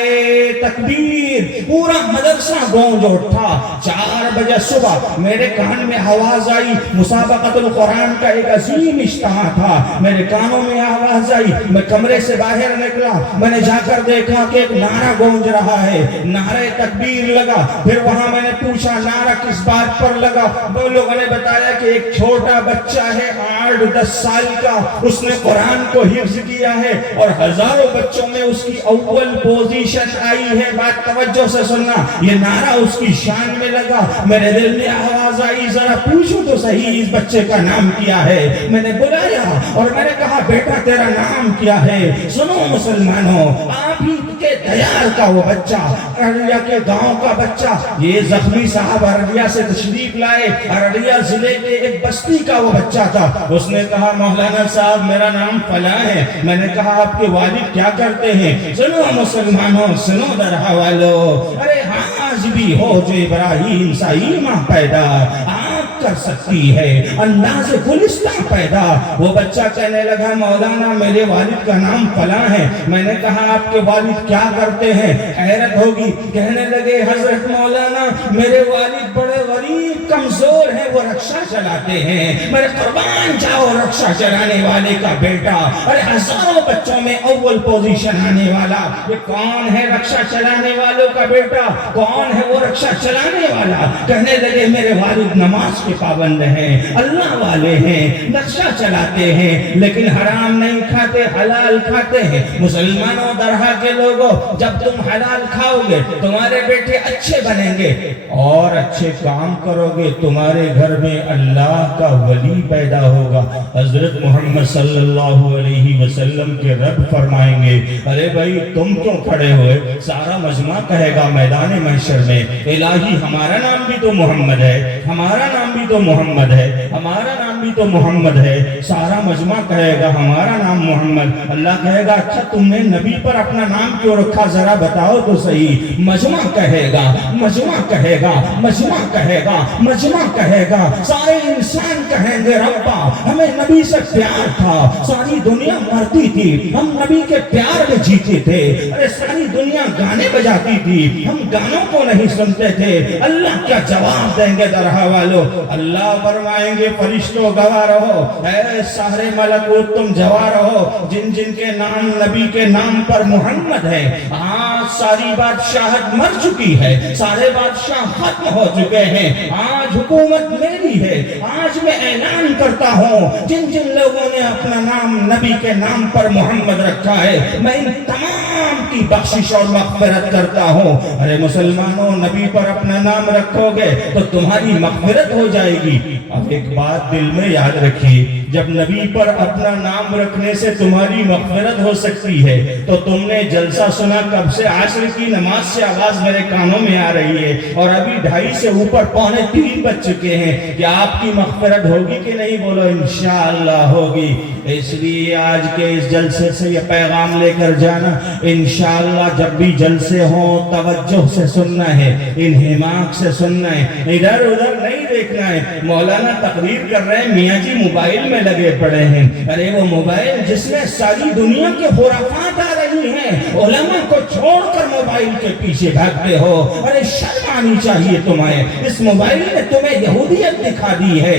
تکبیر، پورا مدرسہ گونج اٹھا۔ 4 بجے صبح میرے کان میں آواز آئی، مسابقۃ القرآن کا ایک عظیم اجتماع تھا، میرے کانوں میں آواز آئی، میں کمرے سے باہر نکلا، میں نے جا کر دیکھا کہ ایک نعرہ گونج رہا ہے، نعرہ تکبیر لگا۔ پھر وہاں میں نے پوچھا نعرہ کس بات پر لگا؟ وہ لوگوں نے بتایا کہ ایک چھوٹا بچہ ہے 8-10 سال کا، اس نے قرآن کو حفظ کیا ہے اور ہزاروں بچوں میں اس کی اول پوزیشن آئی ہے۔ بات توجہ سے سننا، یہ نعرہ اس کی شان میں لگا۔ میرے دل میں آواز آئی ذرا پوچھو تو صحیح اس بچے کا نام کیا ہے۔ میں نے بلایا اور میں نے کہا بیٹا تیرا نام کیا ہے؟ سنو مسلمانوں، آپ ہی کے دیار کا وہ بچہ، ارڑیا کے گاؤں کا بچہ، یہ زخمی صاحب ارڑیا سے تشریف لائے، ارڑیا ضلع کے ایک بستی کا وہ بچہ تھا۔ اس نے کہا مولانا صاحب میرا نام فلاں ہے۔ میں نے کہا آپ کے والد کیا کرتے ہیں؟ سنو مسلمانوں، سنو درہ والو، ارے آج بھی ہو جو ابراہیم سا ایمان پیدا، آپ کر سکتی ہے، انداز گلستہ پیدا۔ وہ بچہ کہنے لگا مولانا میرے والد کا نام فلاں ہے۔ میں نے کہا آپ کے والد کیا کرتے ہیں؟ حیرت ہوگی، کہنے لگے حضرت مولانا میرے والد بڑے غریب کمزور ہیں، وہ رکشہ چلاتے ہیں۔ میرے قربان جاؤ رکشہ چلانے والے کا بیٹا، ارے ہزاروں بچوں میں اول پوزیشن آنے والا، یہ کون ہے رکشہ چلانے والوں کا بیٹا؟ کون ہے وہ رکشہ چلانے والا؟ کہنے لگے میرے والد نماز کے پابند ہیں، اللہ والے ہیں، رکشہ چلاتے ہیں، لیکن حرام نہیں کھاتے، حلال کھاتے ہیں۔ مسلمانوں درہا کے لوگوں، جب تم حلال کھاؤ گے تمہارے بیٹے اچھے بنیں گے اور اچھے کام کرو گے، تمہارے گھر میں اللہ کا ولی پیدا ہوگا۔ حضرت محمد صلی اللہ علیہ وسلم کے رب فرمائیں گے ارے بھائی تم کیوں کھڑے ہوئے؟ سارا مجمع کہے گا میدان محشر میں الہی ہمارا نام بھی تو محمد ہے، ہمارا نام بھی تو محمد ہے، ہمارا نام بھی تو محمد ہے۔ سارا مجمع کہے گا ہمارا نام محمد۔ اللہ کہے گا اچھا تم نے نبی پر اپنا نام کیوں رکھا ذرا بتاؤ تو صحیح۔ مجمع کہے گا، مجمع کہے گا، مجمع کہے گا، مجمع کہے گا، سارے انسان کہیں گے ربا ہمیں نبی سے پیار تھا، ساری دنیا مرتی تھی ہم نبی کے پیار میں جیتے تھے، ارے ساری دنیا گانے بجاتی تھی ہم گانوں کو نہیں سنتے تھے۔ اللہ کیا جواب دیں گے درہا والو؟ اللہ فرمائیں گے فرشتوں گواہ رہو، اے سارے ملکوت تم گواہ رہو، جن جن کے نام نبی کے نام پر محمد ہے۔ آج ساری بادشاہت مر چکی ہے، سارے بادشاہ ختم ہو چکے ہیں، آج حکومت میری ہے۔ آج میں اعلان کرتا ہوں جن جن لوگوں نے اپنا نام نبی کے نام پر محمد رکھا ہے میں ان تمام کی بخشش اور مغفرت کرتا ہوں۔ ارے مسلمانوں نبی پر اپنا نام رکھو گے تو تمہاری مغفرت ہو جائے گی۔ اب ایک بات دل میں یاد رکھیے، جب نبی پر اپنا نام رکھنے سے تمہاری مغفرت ہو سکتی ہے تو تم نے جلسہ سنا کب سے؟ عصر کی نماز سے آواز میرے کانوں میں آ رہی ہے اور ابھی 2:30 سے اوپر 2:45 بج چکے ہیں۔ کیا آپ کی مغفرت ہوگی کہ نہیں؟ بولو انشاءاللہ ہوگی۔ اس لیے آج کے اس جلسے سے یہ پیغام لے کر جانا، انشاءاللہ جب بھی جلسے ہوں توجہ سے سننا ہے، انہماک سے سننا ہے، ادھر ادھر نہیں دیکھنا ہے۔ مولانا تقریر کر رہے ہیں، میاں جی موبائل میں لگے پڑے ہیں۔ ارے وہ موبائل جس میں ساری دنیا کے خرافات آ رہی ہیں، علماء کو چھوڑ کر موبائل کے پیچھے بھاگتے ہو، ارے شرم آنی چاہیے تمہیں۔ اس موبائل نے تمہیں یہودیت دکھا دی ہے،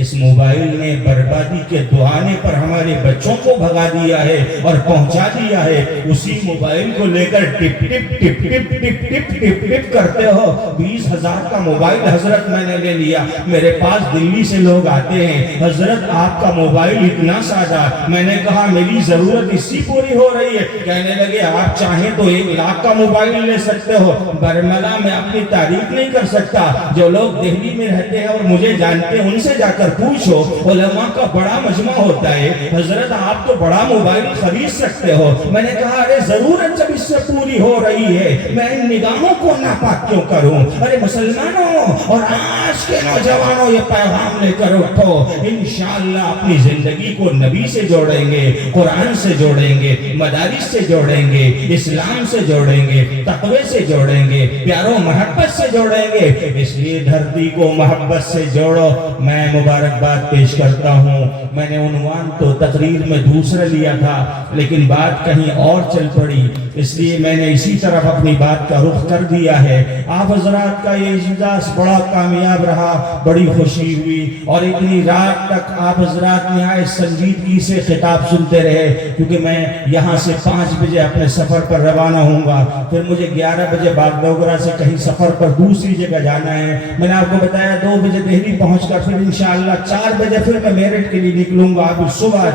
اس موبائل نے بربادی کے دہانے پر ہمارے بچوں کو بھگا دیا ہے اور پہنچا دیا ہے۔ اسی موبائل کو لے کر ٹپ ٹپ ٹپ ٹپ ٹپ ٹپ ٹپ ٹپ کرتے ہو۔ 20,000 کا موبائل حضرت میں نے لے لیا، میرے پاس دلی سے لوگ آتے ہیں حضرت آپ کا موبائل اتنا سادہ، میں نے کہا میری ضرورت اسی پوری ہو رہی ہے۔ کہنے لگے آپ چاہیں تو 1 لاکھ کا موبائل لے سکتے ہو۔ برملا میں اپنی تعریف نہیں کر سکتا، جو لوگ دہلی میں رہتے ہیں اور مجھے جانتے ہیں ان سے جا کر پوچھو، علماء کا بڑا مجمع ہوتا ہے، حضرت آپ تو بڑا موبائل خرید سکتے ہو۔ میں نے کہا ارے ضرورت جب اس سے پوری ہو رہی ہے میں ان نگاہوں کو ناپاک کیوں کروں؟ ارے مسلمانوں اور آج کے نوجوانوں یہ پیغام لے کر اٹھو، انشاءاللہ اپنی زندگی کو نبی سے جوڑیں گے، قرآن سے جوڑیں گے، مدارس سے جوڑیں گے، اسلام سے جوڑیں گے، تقوی سے جوڑیں گے، پیار و محبت سے جوڑیں گے۔ اس لیے دھرتی کو محبت سے جوڑو۔ میں مبارکباد پیش کرتا ہوں، میں نے عنوان تو تقریر میں دوسرا لیا تھا لیکن بات کہیں اور چل پڑی، اس لیے میں نے اسی طرف اپنی بات کا رخ کر دیا ہے۔ آپ حضرات کا یہ اجلاس بڑا کامیاب رہا، بڑی خوشی ہوئی اور اتنی رات تک آپ حضرات نہایت سنجیدگی سے خطاب سنتے رہے، کیونکہ میں یہاں سے 5 بجے اپنے سفر پر روانہ ہوں گا، پھر مجھے 11 بجے باغڈوگرہ سے کہیں سفر پر دوسری جگہ جانا ہے۔ میں نے آپ کو بتایا 2 بجے دہلی پہنچ کر پھر انشاءاللہ 4 بجے پھر میں میرٹھ کے لیے نکلوں گا، ابھی صبح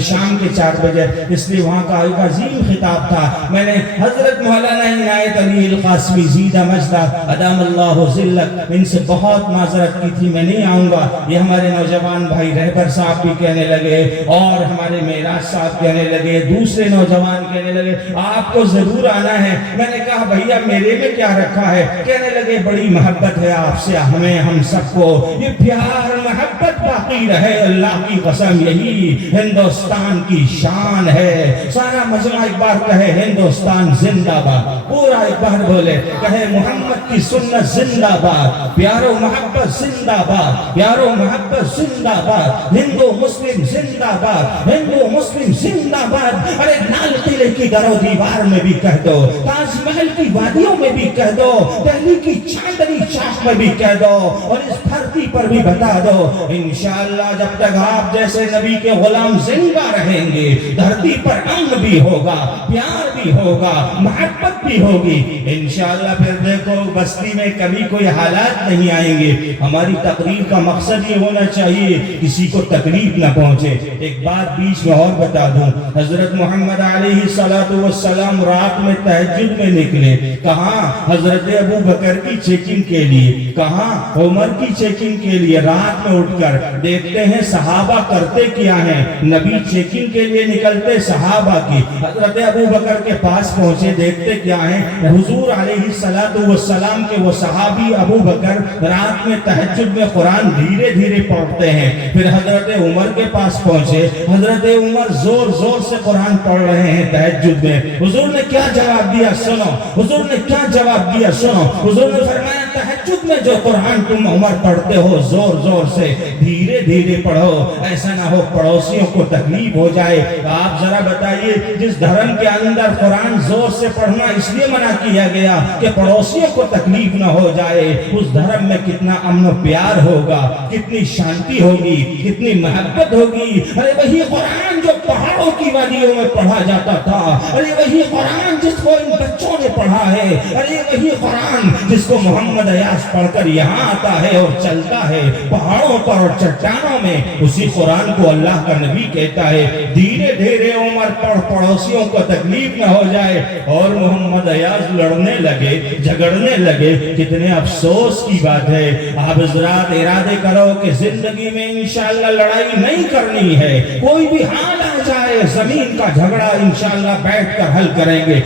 شام کے 4 بجے، اس لیے وہاں کا ایک عظیم خطاب تھا۔ میں نے حضرت مولانا عنایت علی القاسمی زیدہ مجدہ ادام اللہ ذلت ان سے بہت معذرت کی تھی میں نہیں آؤں گا۔ یہ ہمارے نوجوان بھائی رہبر صاحب بھی کہنے لگے اور ہمارے معراج صاحب کہنے لگے، دوسرے نوجوان کہنے لگے آپ کو ضرور آنا ہے۔ میں نے کہا بھیا میرے میں کیا رکھا ہے، کہنے لگے بڑی محبت ہے آپ سے ہمیں، ہم سب کو، یہ پیار محبت باقی رہے، اللہ کی قسم یہی ہندوستان کی شان ہے۔ سارا مجمع ایک بار کہے ہندوستان زندہ باد، پورا ایک بار بولے، کہے محمد کی سنت زندہ باد، پیارو محبت زندہ باد، پیارو محبت زندہ باد، ہندو مسلم زندہ باد، ہندو مسلم زندہ باد۔ ارے لال قلعے کی در و دیوار میں بھی کہہ دو، تاج محل کی وادیوں میں بھی کہہ دو، دہلی کی چاندنی چوک میں بھی کہہ دو، اور اس دھرتی پر بھی بتا دو، انشاءاللہ جب تک آپ جیسے نبی کے غلام زندہ رہیں گے، دھرتی پر امن بھی ہوگا، پیار بھی ہوگا، محبت بھی ہوگی انشاءاللہ۔ پھر دیکھو بستی میں کبھی کوئی حالات نہیں آئیں گے۔ ہماری تقریر کا مقصد یہ ہونا چاہیے کسی کو تکلیف نہ پہنچے۔ ایک بات بیچ میں اور بتا دوں، حضرت محمد علیہ السلام رات میں تہجد میں نکلے، کہاں؟ حضرت ابو بکر کی چیکنگ کے لیے، کہاں؟ عمر کی چیکنگ کے لیے۔ رات میں اٹھ کر دیکھتے ہیں صحابہ کرتے کیا ہیں، نبی چیکنگ کے لیے نکلتے صحابہ کی، حضرت ابو بکر کے پاس پہنچے، دیکھتے کیا ہیں، حضور علیہ السلام کے وہ صحابی ابو بکر رات میں تہجد میں قرآن دھیرے دھیرے پڑھتے ہیں۔ پھر حضرت عمر کے پاس پہنچے، حضرت عمر زور زور سے قرآن پڑھ رہے ہیں تہجد میں۔ حضور نے کیا جواب دیا سنو، حضور نے کیا جواب دیا سنو، حضور نے فرمایا تہجد میں جو قرآن تم عمر پڑھتے ہو زور زور سے دھیرے دھیرے پڑھو، ایسا نہ ہو پڑوسیوں کو تکلیف ہو جائے۔ آپ ذرا بتائیے جس دھرم کے اندر قرآن زور سے پڑھنا اس لیے منع کیا گیا کہ پڑوسیوں کو تکلیف نہ ہو جائے، اس دھرم میں کتنا امن و پیار ہوگا، کتنی شانتی ہوگی، کتنی محبت ہوگی۔ ارے وہی قرآن جو پہاڑوں کی وادیوں میں پڑھا جاتا تھا، ارے وہی قرآن جس کو ان بچوں نے پڑھا ہے، ارے وہی قرآن جس کو محمد ایاز پڑھ کر یہاں آتا ہے اور چلتا ہے پہاڑوں پر اور چٹانوں میں، اسی قرآن کو اللہ کا نبی کہتا ہے دھیرے دھیرے عمر پڑھ، پڑوسیوں کو تکلیف نہ ہو جائے۔ اور محمد ایاز لڑنے لگے، جھگڑنے لگے، کتنے افسوس کی بات ہے۔ آپ حضرات ارادے کرو کہ زندگی میں انشاءاللہ لڑائی نہیں کرنی ہے، کوئی بھی حال آ جائے زمین کا جھگڑا انشاءاللہ بیٹھ کر حل کریں گے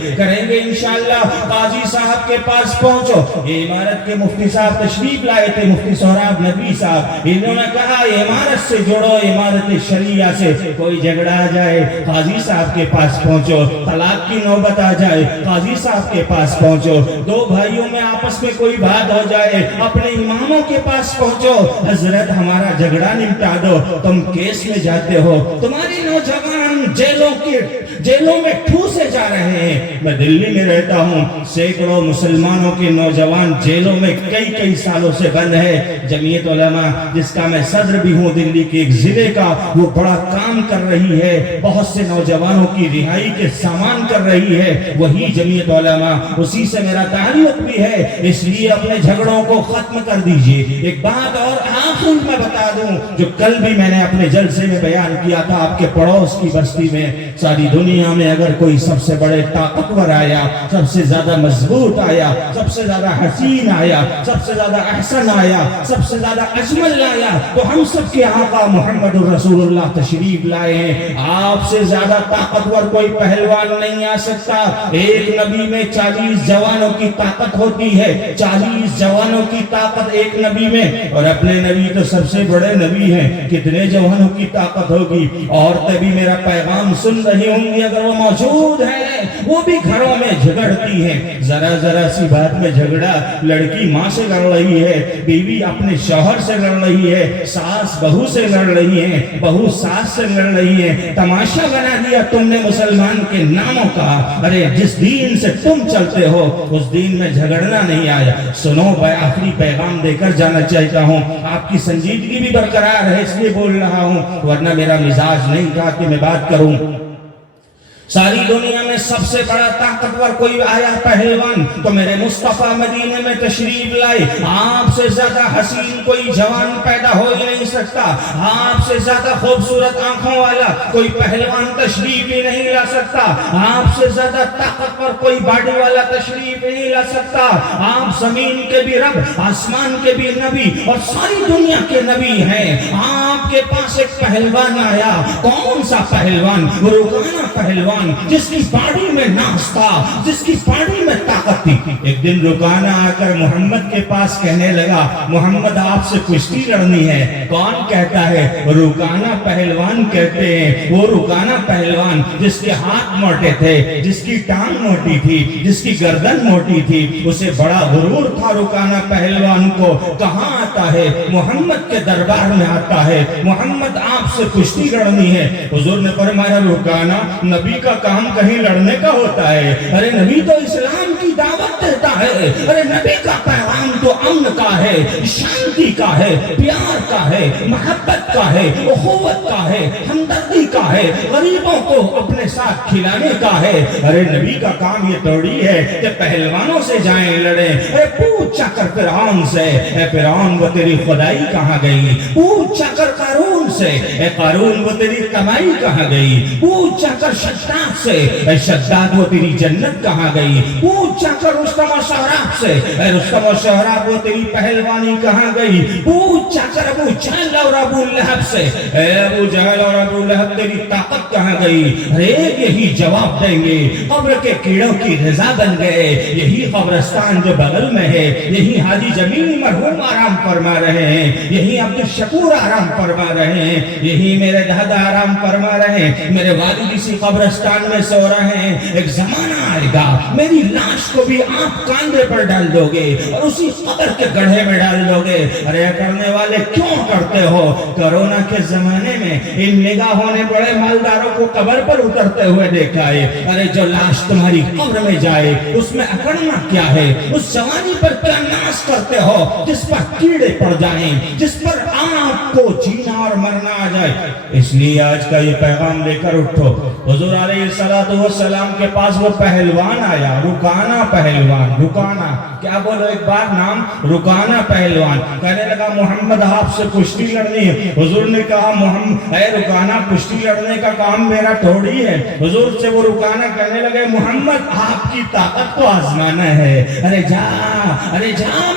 انشاءاللہ۔ قاضی صاحب کے پاس پہنچو، یہ عمارت کے مفتی صاحب تشریف لائے تھے، مفتی سہراب نبی صاحب، انہوں نے کہا عمارت سے جوڑو، عمارت شریعہ سے، کوئی جھگڑا آ جائے قاضی صاحب کے پاس پہنچو، طلاق کی نوبت آ جائے قاضی صاحب کے پاس پہنچو، دو بھائیوں میں آپس میں کوئی بات ہو جائے اپنے اماموں کے پاس پہنچو، حضرت ہمارا جھگڑا نمٹا دو، تم کیس میں جاتے ہو، تمہاری نوجوان جیلوں میں ٹھوسے جا رہے ہیں۔ میں دلی میں رہتا ہوں، سینکڑوں مسلمانوں کے نوجوان جیلوں میں کئی سالوں سے بند ہے۔ جمعیت علماء جس کا میں صدر بھی ہوں دلی کے ایک ضلع کا، وہ بڑا کام کر رہی ہے، بہت سے نوجوانوں کی رہائی کے سامان کر رہی ہے، وہی جمعیت علماء، اسی سے میرا تعلق بھی ہے، اس لیے اپنے جھگڑوں کو ختم کر دیجئے۔ ایک بات اور آخر میں بتا دوں جو کل بھی میں نے اپنے جلسے میں بیان کیا تھا، آپ کے پڑوس کی بستی میں ساری دنیا میں اگر کوئی سب سے بڑے طاقتور آیا، سب سے زیادہ مضبوط آیا، سب سے زیادہ حسین آیا، سب سے زیادہ احسن آیا، سب سے زیادہ اجمل آیا، تو ہم سب کے آقا محمد الرسول اللہ تشریف لائے ہیں۔ آپ سے زیادہ طاقتور کوئی پہلوان نہیں آ سکتا۔ ایک نبی میں 40 جوانوں کی طاقت ہوتی ہے، 40 جوانوں کی طاقت ایک نبی میں، اور اپنے نبی تو سب سے بڑے نبی ہیں، کتنے جوانوں کی طاقت ہوگی۔ عورتیں بھی میرا پیغام سن رہی ہوں گی، اگر وہ موجود ہیں، وہ بھی گھروں میں جھگڑتی ہیں، ذرا سی بات میں جھگڑا، لڑکی ماں سے لڑ رہی ہے، بیوی اپنے شوہر سے لڑ رہی ہے، ساس بہو سے لڑ رہی ہے، بہو ساس سے لڑ رہی ہے، تماشا بنا دیا تم نے مسلمان کے ناموں کا۔ ارے جس دین سے تم چلتے ہو اس دین میں جھگڑنا نہیں آیا۔ سنو، آخری پیغام دے کر جانا چاہتا ہوں، آپ کی سنجیدگی بھی برقرار ہے اس لیے بول رہا ہوں، ورنہ میرا مزاج نہیں تھا کہ میں بات کروں۔ ساری دنیا میں سب سے بڑا طاقتور کوئی آیا پہلوان تو میرے مصطفیٰ مدینے میں تشریف لائے۔ آپ سے زیادہ حسین کوئی جوان پیدا ہو ہی نہیں سکتا، آپ سے زیادہ خوبصورت آنکھوں والا کوئی پہلوان تشریف ہی نہیں لا سکتا، آپ سے زیادہ طاقتور کوئی باڈی والا تشریف ہی نہیں لا سکتا۔ آپ زمین کے بھی رب، آسمان کے بھی نبی اور ساری دنیا کے نبی ہیں۔ آپ کے پاس ایک پہلوان آیا، کون سا پہلوان؟ وہ روکانا پہلوان پہلوان جس کی باڈی میں ناز تھا، جس کی باڈی میں طاقت تھی، ایک دن رکانہ آ کر محمد کے پاس کہنے لگا محمد آپ سے کشتی لڑنی ہے۔ کون کہتا ہے؟ رکانہ پہلوان کہتے ہیں۔ وہ رکانہ پہلوان جس کے ہاتھ موٹے تھے، جس کی ٹانگ موٹی تھی، جس کی گردن موٹی تھی، اسے بڑا غرور تھا رکانہ پہلوان کو۔ کہاں آتا ہے؟ محمد کے دربار میں آتا ہے، محمد آپ سے کشتی لڑنی ہے۔ حضور نے فرمایا رکانہ نبی کا کام کہیں لڑنے کا ہوتا ہے؟ ارے نبی تو اسلام کی دعوت دیتا ہے، ارے نبی کا پیغام تو امن کا ہے، شانتی کا ہے، پیار کا ہے، محبت کا ہے، اخوت کا ہے، ہمدردی کا ہے، غریبوں کو اپنے ساتھ کھلانے کا ہے۔ ارے نبی کا کام یہ تھوڑی ہے کہ پہلوانوں سے جائیں لڑیں۔ ارے پوچھا کر فرعون سے، اے فرعون وہ تیری خدائی کہاں گئی؟ پوچھا کر قارون سے، اے قارون وہ تیری کمائی کہاں گئی؟ پوچھا کر شداد سے، اے شداد وہ تیری جنت کہاں گئی؟ پوچھا کر رستم و سہراب سے، اے رستم و سہراب وہ تیری پہلوانی کہاں گئی؟ پوچھا کر ابو جہل اور ابو لہب سے، اے ابو جہل اور ابو لہب تیری طاقت کہاں گئی؟ ہر ایک یہی جواب دیں گے، قبر کے کیڑوں کی رضا بن گئے۔ یہی قبرستان جو بغل میں ہے، یہی حاجی جمیل مرحوم آرام فرما رہے ہیں، یہی عبد الشکور آرام فرما رہے ہیں، یہی میرے دادا آرام فرما رہے ہیں، میرے والد اسی قبرستان میں سو رہے ہیں۔ ایک زمانہ آئے گا میری لاش کو بھی آپ کاندھے پر ڈال دو گے اور اسی قبر کے گڑھے میں ڈال دو گے۔ ارے کرنے والے کیوں کرتے ہو؟ کرونا کے زمانے میں ان نگاہوں نے بڑے مالداروں کو قبر پر اترتے ہوئے دیکھا ہے۔ ارے جو لاش تمہاری قبر میں جائے اس میں اکڑنا کیا ہے؟ اس جوانی پر کیا ناز کرتے ہو جس پر کیڑے پڑ جائیں، جس پر آپ کو جینا اور مرنا آ جائے؟ اس لیے آج کا یہ پیغام لے کر اٹھو۔ حضور علیہ السلام کے پاس وہ پہلوان آیا، رکانہ پہلوان۔ رکانہ کیا بولو ایک بار نام؟ رکانہ پہلوان کہنے لگا محمد آپ سے کشتی لڑنی ہے۔ حضور نے کہا محمد اے رکانہ کشتی لڑنے کا کام میرا تھوڑی ہے۔ حضور سے وہ رکانہ کہنے لگے محمد آپ کی طاقت کو آزمانا ہے۔ ارے جا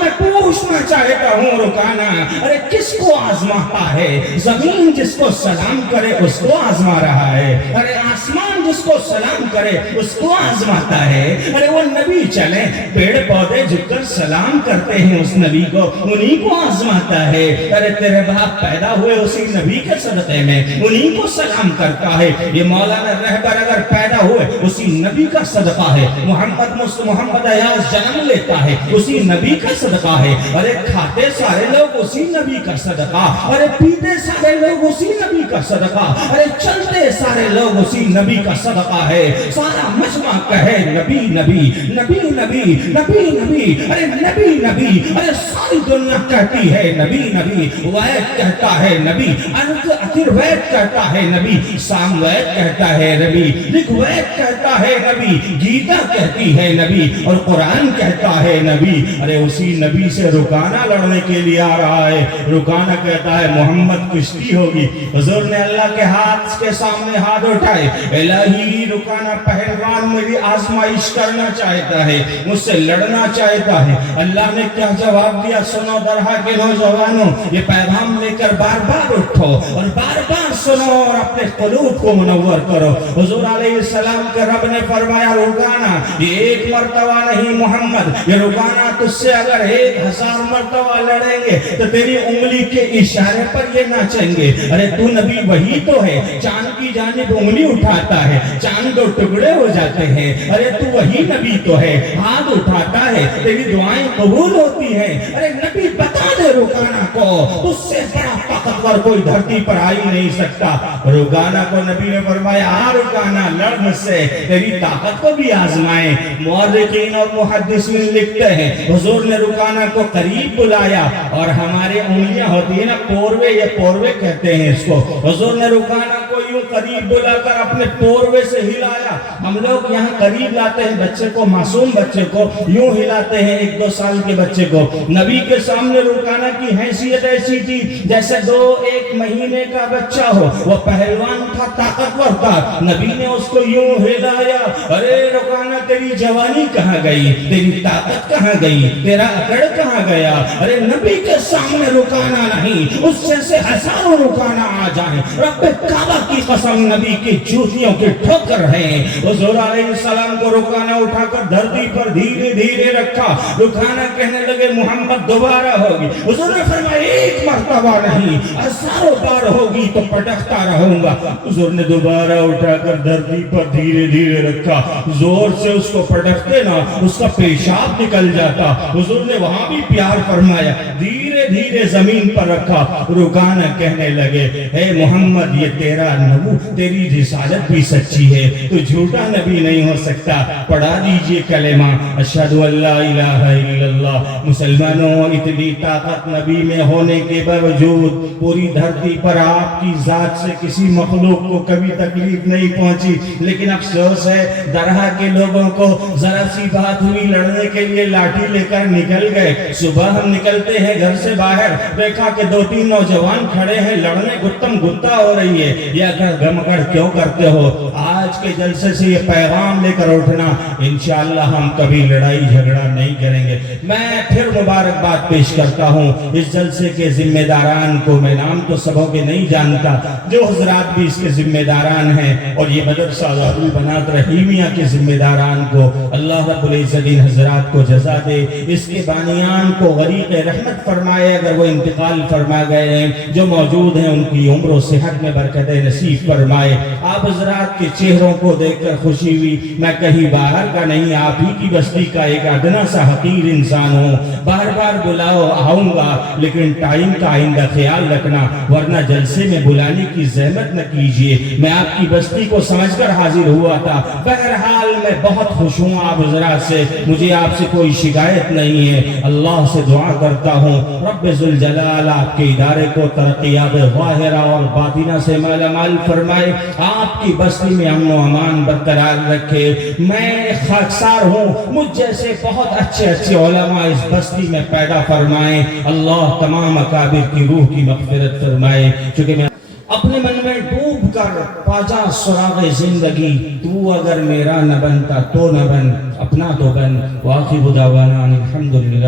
میں پوچھنا چاہتا ہوں رکانہ، ارے کس کو آزماتا ہے؟ زمین جس کو سلام کرے اس کو آزما رہا ہے، ارے آسمان جس کو سلام کرے اس کو آزماتا ہے۔ ارے وہ نبی چلے پیڑ پودے جھک کر سلام کرتے ہیں اس نبی کو، انہی کو آزماتا ہے۔ ارے تیرے باپ پیدا ہوئے اسی نبی کے صدقے میں، انہی کو سلام کرتا ہے۔ یہ مولانا رہبر اگر پیدا ہوئے اسی نبی کا صدقہ ہے۔ محمد ایاز جنم لیتا ہے اسی نبی کا صدقہ ہے۔ ارے کھاتے سارے لوگ اسی نبی کا صدقہ، ارے پیتے سارے لوگ اسی نبی کا صدقہ، ارے چلتے سارے لوگ اسی نبی کا صدقہ ہے۔ سارا مجمع کہے نبی نبی نبی نبی نبی نبی، ارے نبی نبی، ارے ساری دنیا کہتی ہے نبی نبی۔ وید کہتا ہے نبی، اتر وید کہتا ہے نبی، سام وید کہتا ہے نبی، رگ وید کہتا ہے نبی، گیتا کہتی ہے نبی، اور قرآن کہتا ہے نبی۔ ارے اسی نبی سے رکانہ لڑنے کے لیے آ رہا ہے۔ رکانہ کہتا ہے محمد کشتی ہوگی۔ حضور نے اللہ کے ہاتھ کے سامنے ہاتھ اٹھائے، الہی رکانہ پہلوان میری آزمائش کرنا چاہتا ہے، مجھ سے لڑنا چاہتا ہے۔ اللہ نے کیا جواب دیا؟ سنو درہا کے نوجوانوں، یہ پیغام لے کر بار بار اٹھو اور بار بار سنو اور اپنے قلوب کو منور کرو۔ حضور علیہ السلام کے رب نے فرمایا رکانہ یہ ایک مرتبہ نہیں محمد، یہ رکانہ تجھ سے اگر 1000 مرتبہ لڑیں گے تو تیری انگلی کے اشارے پر یہ ناچیں گے۔ ارے تو نبی وہی تو ہے، چاند کی جانب انگلی اٹھاتا ہے چاند دو ٹکڑے ہو جاتے ہیں۔ ارے تو وہی نبی تو ہے، ہاتھ اٹھاتا ہے تیری دعائیں قبول ہوتی ہیں۔ ارے نبی بتا دے رکانہ کو تجھ سے بڑا طاقتور کوئی دھرتی پر آ ہی نہیں سکتا۔ رکانہ کو نبی نے فرمایا رکانہ لڑ مجھ سے، تیری طاقت کو بھی آزمائیں۔ مورخین اور محدثین لکھتے ہیں حضور نے رکانہ کو قریب بلایا، اور ہمارے انگلیاں ہوتی ہیں نا پوروے، یہ پوروے کہتے ہیں اس کو، حضور نے رکانہ کو یوں قریب بلا کر اپنے پوروے سے ہلایا۔ ہم لوگ یہاں قریب لاتے ہیں بچے کو، معصوم بچے کو یوں ہلاتے ہیں 1-2 سال کے بچے کو۔ نبی کے سامنے رکانہ کی حیثیت ایسی تھی جیسے 2-1 مہینے کا بچہ ہو، وہ پہلوان تھا، طاقتور تھا۔ نبی نے اس کو یوں ہلایا، ارے رکانہ تیری جوانی کہاں گئی، تیری طاقت کہاں گئی، تیرا اکڑ کہاں گیا؟ ارے نبی کے سامنے رکانہ نہیں، اس سے ہزاروں رکانہ آ جائیں، رب کعبہ کی کی قسم نبی کی جوتیوں کی ٹھوکر ہے۔ حضور علیہ السلام کو رکانہ اٹھا کر دھرتی پر دھیرے دھیرے رکھا، رکانہ کہنے لگے محمد دوبارہ ہوگی۔ حضور نے فرمایا ایک مرتبہ نہیں، ہزاروں بار ہوگی تو پٹکتا رہوں گا۔ حضور نے دوبارہ اٹھا کر دھرتی پر دھیرے دھیرے رکھا، زور سے اس کو پٹکتے نا اس کا پیشاب نکل جاتا۔ حضور نے وہاں بھی پیار فرمایا، دھیرے دھیرے زمین پر رکھا، رکانہ کہنے لگے اے محمد یہ تیرا نبو تیری رسالت بھی سچی ہے، تو جھوٹا نبی نہیں ہو سکتا، پڑھا دیجئے کلمہ اشہد ان لا الہ الا اللہ۔ مسلمانوں اتنی طاقت نبی میں ہونے کے باوجود پوری دھرتی پر آپ کی ذات سے کسی مخلوق کو کبھی تکلیف نہیں پہنچی، لیکن افسوس ہے درہا کے لوگوں کو ذرا سی بات ہوئی لڑنے کے لیے لاٹھی لے کر نکل گئے۔ صبح ہم نکلتے ہیں گھر سے باہر، دیکھا کہ 2-3 نوجوان کھڑے ہیں، لڑنے گتم گتا ہو رہی ہے، یہ غمگڑ کیوں کرتے ہو؟ آج کے جلسے سے یہ پیغام لے کر اٹھنا، انشاءاللہ ہم کبھی لڑائی جھگڑا نہیں کریں گے۔ میں پھر مبارکباد پیش کرتا ہوں اس جلسے کے ذمہ داران کو، میں نام تو سبوں کے نہیں جانتا، جو حضرات بھی اس کے ذمہ داران ہیں، اور یہ مدرسہ دار البنات رحیمیہ کے ذمہ داران کو اللہ رب العزت ان حضرات کو جزا دے، اس کے بانیان کو غریق رحمت فرمائے، اگر وہ انتقال فرما گئے ہیں، جو موجود ہیں ان کی عمر و صحت میں برکت نصیب فرمائے۔ آپ حضرات کے چہروں کو دیکھ کر خوشی ہوئی، میں کہیں باہر کا نہیں، آپ ہی کی بستی کا ایک ادنا سا حقیر انسان ہوں، بار بار بلاؤ آؤں گا، لیکن ٹائم کا آئندہ خیال رکھنا، ورنہ جلسے میں بلانے کی زحمت نہ کیجیے۔ میں آپ کی بستی کو سمجھ کر حاضر ہوا تھا، بہرحال میں بہت خوش ہوں آپ حضرات سے، مجھے آپ سے کوئی شکایت نہیں ہے۔ اللہ سے دعا کرتا ہوں رب ذوالجلال آپ کے ادارے کو ترقیات ظاہرہ اور باطنہ سے مالا مال فرمائے، آپ کی بستی میں امن و امان برقرار رکھے۔ میں خاکسار ہوں، مجھ جیسے بہت اچھے علماء اس بستی میں پیدا فرمائیں، اللہ تمام اکابر کی روح کی مغفرت فرمائے۔ چونکہ میں اپنے من میں ڈوب کر پاجا سراغ زندگی، تو اگر میرا نہ بنتا تو نہ بن، اپنا تو بن۔ وآخر دعوانا الحمدللہ۔